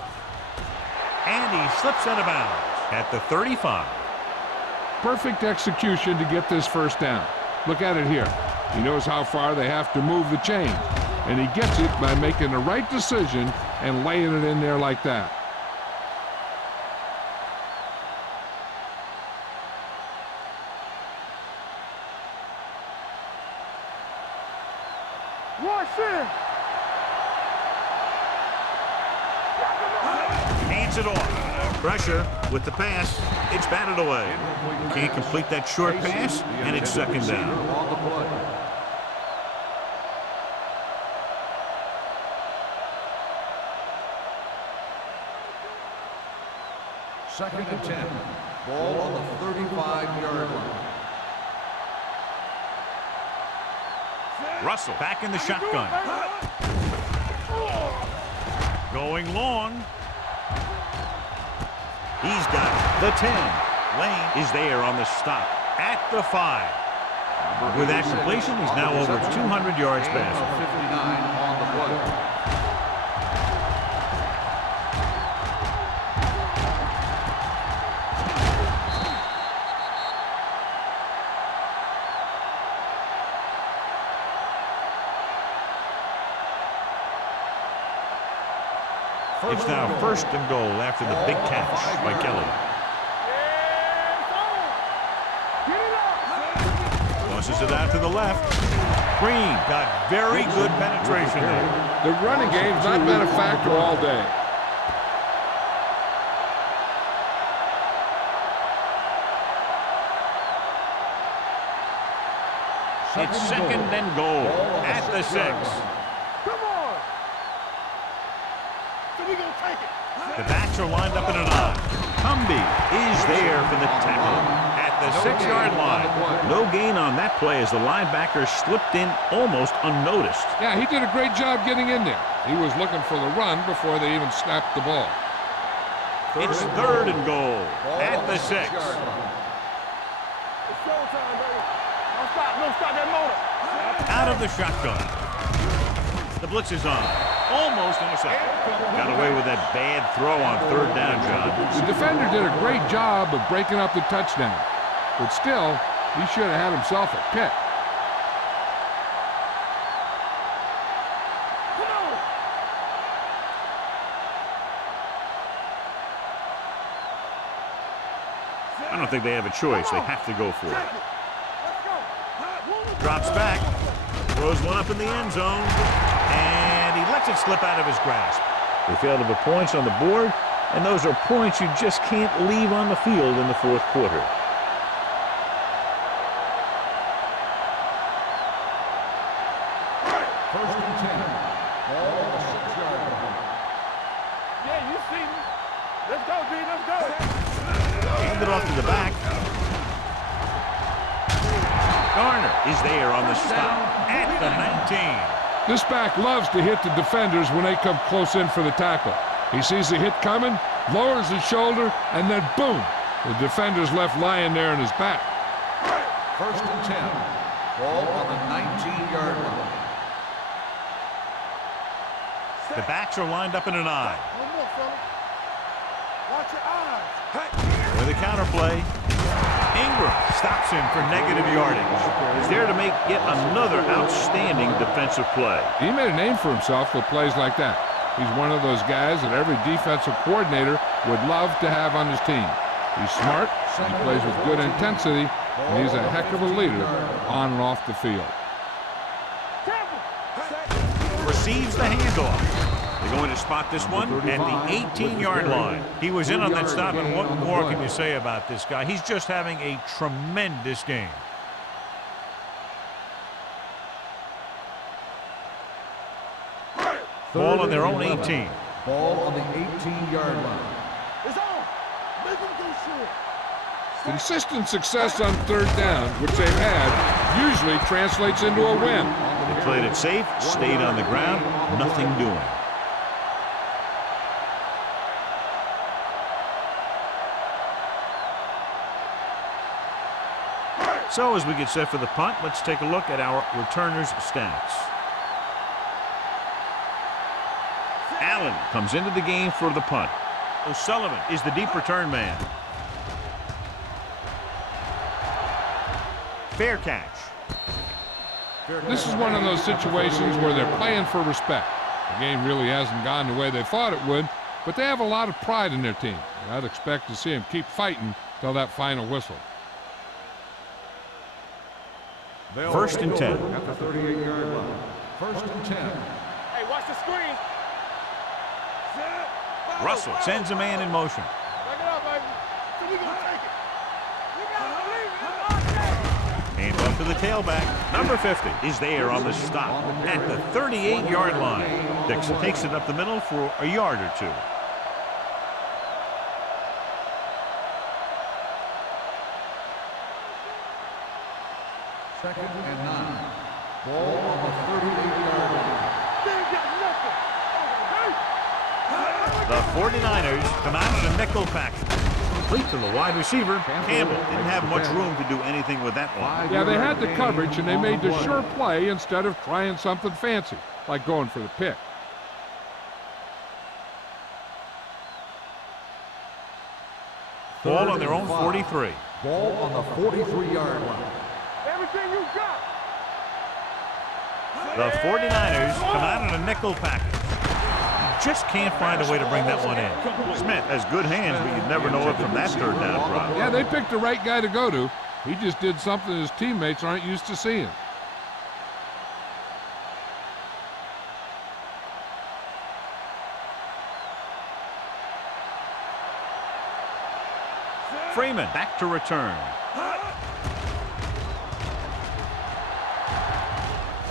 And he slips out of bounds at the 35. Perfect execution to get this first down. Look at it here. He knows how far they have to move the chains, and he gets it by making the right decision and laying it in there like that. Rush in. Hands it off. Pressure with the pass. It's batted away. Can't complete that short pass, and it's second down. On the play. Second and 10. Ball on the 35-yard line. Russell back in the shotgun. Going long. He's got it. The 10. Lane is there on the stop at the 5. With that completion, he's now over 200 yards passing. 59 on the play. It's now 1st and goal after the big catch by Kelly. Tosses it out to the left. Green got very good penetration there. The running game's not been a factor all day. It's 2nd and goal at the 6. Come on. So we gonna take it. The backs are lined up in an I. Cumby is there for the tackle at the 6-yard line. No gain on that play as the linebacker slipped in almost unnoticed. Yeah, he did a great job getting in there. He was looking for the run before they even snapped the ball. It's 3rd and goal at the 6. It's showtime, baby. Don't stop that motor. Out of the shotgun. The blitz is on. Almost intercepted. Got away with that bad throw on 3rd down, John. The defender did a great job of breaking up the touchdown. But still, he should have had himself a pick. Come on. I don't think they have a choice. They have to go for it. Let's go. Drops back. Throws one up in the end zone. And he lets it slip out of his grasp. They fail to put points on the board. And those are points you just can't leave on the field in the 4th quarter. First and 10. Ball on the 6-yard line. Yeah, you see me. Let's go, D. Let's go. Hand it off to the back. Garner is there on the stop at the 19. This back loves to hit the defenders when they come close in for the tackle. He sees the hit coming, lowers his shoulder, and then boom, the defender's left lying there in his back. First and 10. Ball on the 19-yard line. The backs are lined up in an I. One more, fella. Watch your eyes. With a counterplay, Ingram stops him for negative yardage. He's there to make yet another outstanding defensive play. He made a name for himself with plays like that. He's one of those guys that every defensive coordinator would love to have on his team. He's smart, he plays with good intensity, and he's a heck of a leader on and off the field. Receives the handoff. They're going to spot this one at the 18-yard line. He was in on that stop, and what more can you say about this guy? He's just having a tremendous game. Ball on their own 18. Ball on the 18-yard line. It's on. Make him go short. Consistent success on 3rd down, which they've had, usually translates into a win. They played it safe, stayed on the ground, nothing doing. So as we get set for the punt, let's take a look at our returners' stats. Allen comes into the game for the punt. O'Sullivan is the deep return man. Fair catch. This is one of those situations where they're playing for respect. The game really hasn't gone the way they thought it would, but they have a lot of pride in their team. And I'd expect to see them keep fighting till that final whistle. 1st and 10. At the 38-yard line. 1st and 10. Hey, watch the screen. Russell sends a man in motion. Back it up, baby. So we gonna take it. You gotta believe it. Hand off to the tailback. Number 50 is there on the stop at the 38-yard line. Dixon takes it up the middle for a yard or two. Second and 9. Ball on the 38-yard line. They ain't got nothing. The 49ers come out in a nickel package. Complete to the wide receiver. Campbell didn't have much room to do anything with that one. Yeah, they had the coverage, and they made the sure play instead of trying something fancy, like going for the pick. Ball on their own 43. Ball on the 43-yard line. Everything you got. The 49ers come out in a nickel package. Just can't find a way to bring that one in. Smith has good hands, but you'd never know it from that third down drop. Yeah, they picked the right guy to go to. He just did something his teammates aren't used to seeing. Freeman back to return.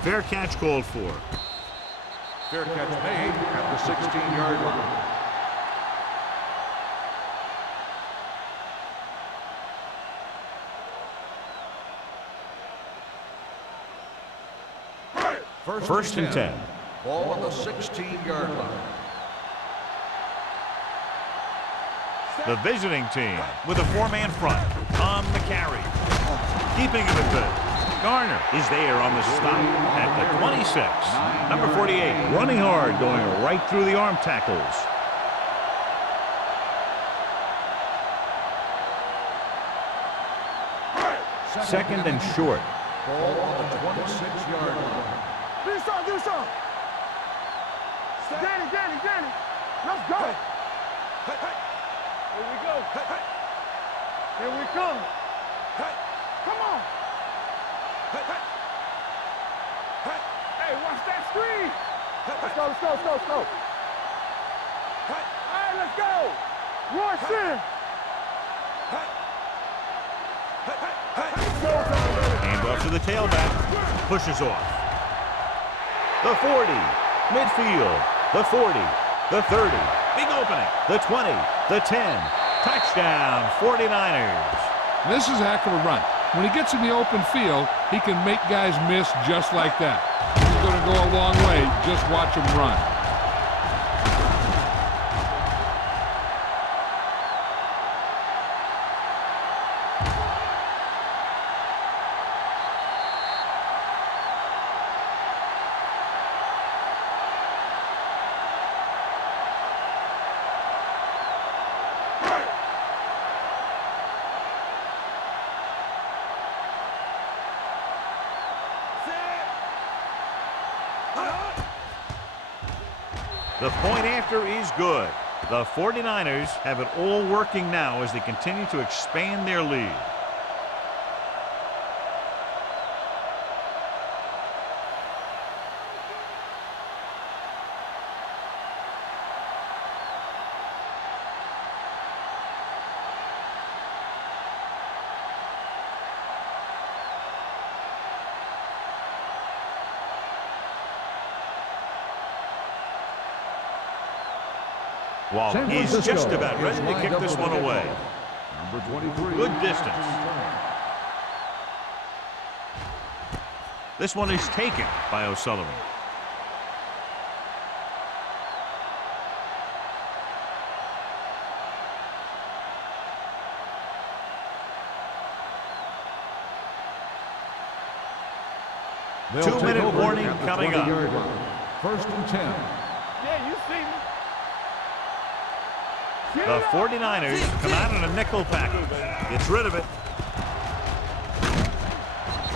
Fair catch called for. Fair catch made at the 16-yard line. First and 10. Ball on the 16-yard line. The visiting team with a four-man front on the carry. Keeping him at good. Garner is there on the stop at the 26. Number 48 running hard, going right through the arm tackles. Second and short. Ball on the 26-yard line. Do some. Danny. Let's go. Here we go. Here we come. Come on. Hey, watch that screen. Let's go. All right, let's go. Rush in. Hand off to the tailback. Pushes off. The 40. Midfield. The 40. The 30. Big opening. The 20. The 10. Touchdown, 49ers. This is a heck of a run. When he gets in the open field, he can make guys miss just like that. He's going to go a long way. Just watch him run. The point after is good. The 49ers have it all working now as they continue to expand their lead. Waller is just about ready to kick this one away. Number 23. Good distance. This one is taken by O'Sullivan. Two-minute warning coming up. First and 10. Yeah, you see me. The 49ers come out in a nickel package. Gets rid of it.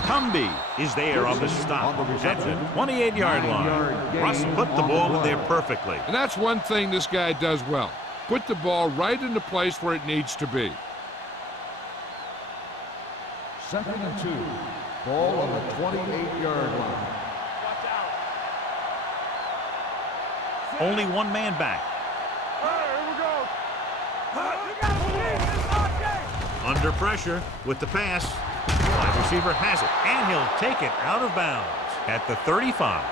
Cumby is there on the stop at the 28-yard line. Russ put the ball in there perfectly. And that's one thing this guy does well. Put the ball right in the place where it needs to be. Second and 2. Ball on the 28-yard line. Watch out. Only one man back. All right, here we go. You gotta believe this, RJ. Under pressure with the pass. Wide receiver has it, and he'll take it out of bounds at the 35.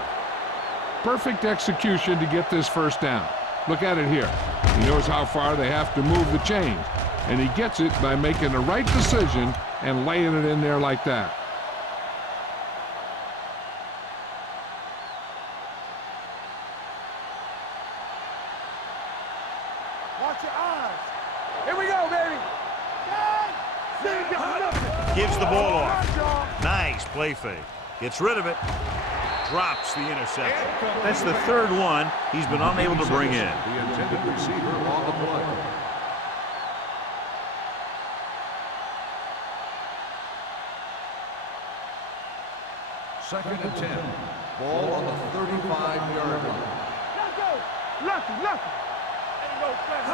Perfect execution to get this first down. Look at it here. He knows how far they have to move the chains, and he gets it by making the right decision and laying it in there like that. Watch your eyes. Here we go, baby. Gives the ball off. Nice play fake. Gets rid of it. Drops the interception. That's the third one he's been unable to bring in. The intended receiver on the play. Second and 10. Ball on the 35-yard line.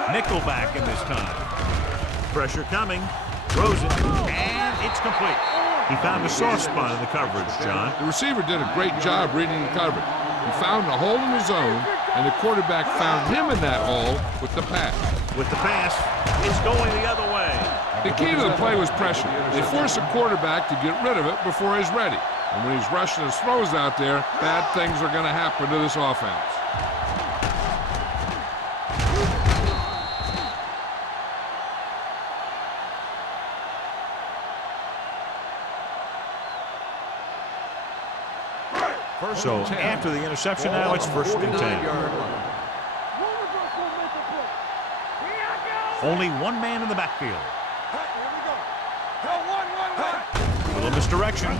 Nickelback in this time. Pressure coming. Throws it. And it's complete. He found a soft spot in the coverage, John. The receiver did a great job reading the coverage. He found a hole in his zone, and the quarterback found him in that hole with the pass. With the pass, it's going the other way. The key to the play was pressure. They force a quarterback to get rid of it before he's ready. And when he's rushing his throws out there, bad things are going to happen to this offense. So after the interception, now it's 1st and 10. Only one man in the backfield. A little misdirection.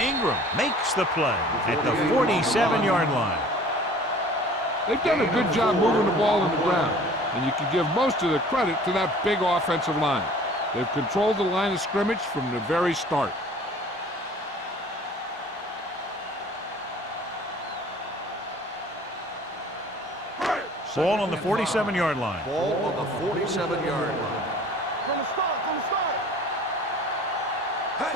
Ingram makes the play at the 47-yard line. They've done a good job moving the ball on the ground, and you can give most of the credit to that big offensive line. They've controlled the line of scrimmage from the very start. Ball on the 47-yard line. Ball on the 47-yard line.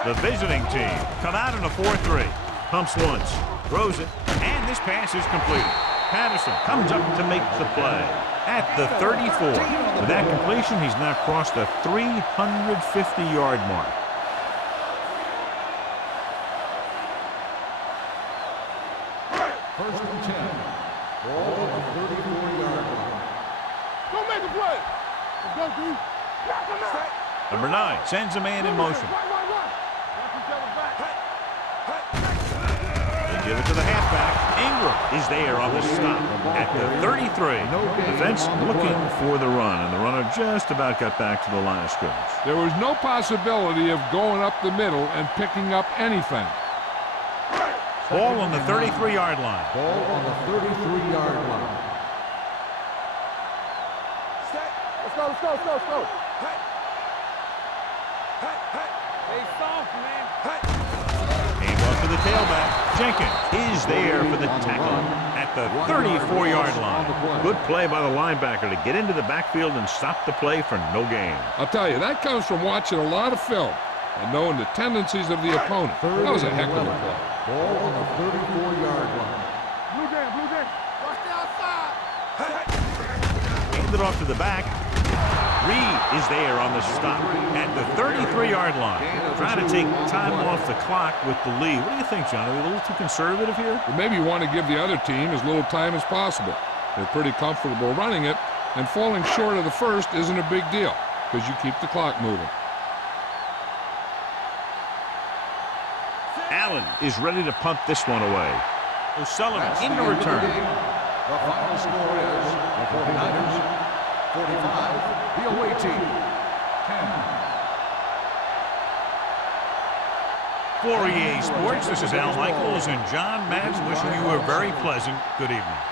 The visiting team come out in a 4-3. Pumps once, throws it, and this pass is complete. Patterson comes up to make the play at the 34. With that completion, he's now crossed the 350-yard mark. First and 10. Ball on the 34-yard line. Don't make a play. Let's go, D. Number 9 sends a man in motion. They give it to the halfback. Ingram is there on the stop at the 33. Defense looking for the run, and the runner just about got back to the line of scrimmage. There was no possibility of going up the middle and picking up anything. Ball on the 33-yard line. Ball on the 33-yard line. Let's go. Hey, soft, man. Handoff to the tailback. Jenkins is there for the tackle at the 34-yard line. Good play by the linebacker to get into the backfield and stop the play for no gain. I'll tell you, that comes from watching a lot of film and knowing the tendencies of the opponent. That was a heck of a play. Ball on the 34-yard line. Blue game. Watch the outside. Handed off to the back. Reed is there on the stop at the 33-yard line. Trying to take time off the clock with the lead. What do you think, John? Are we a little too conservative here? Well, maybe you want to give the other team as little time as possible. They're pretty comfortable running it, and falling short of the first isn't a big deal because you keep the clock moving. Allen is ready to punt this one away. O'Sullivan in to return. The final score is the 49ers 45, the away team 10. For EA Sports, this is Al Michaels and John Madden wishing you a very pleasant good evening.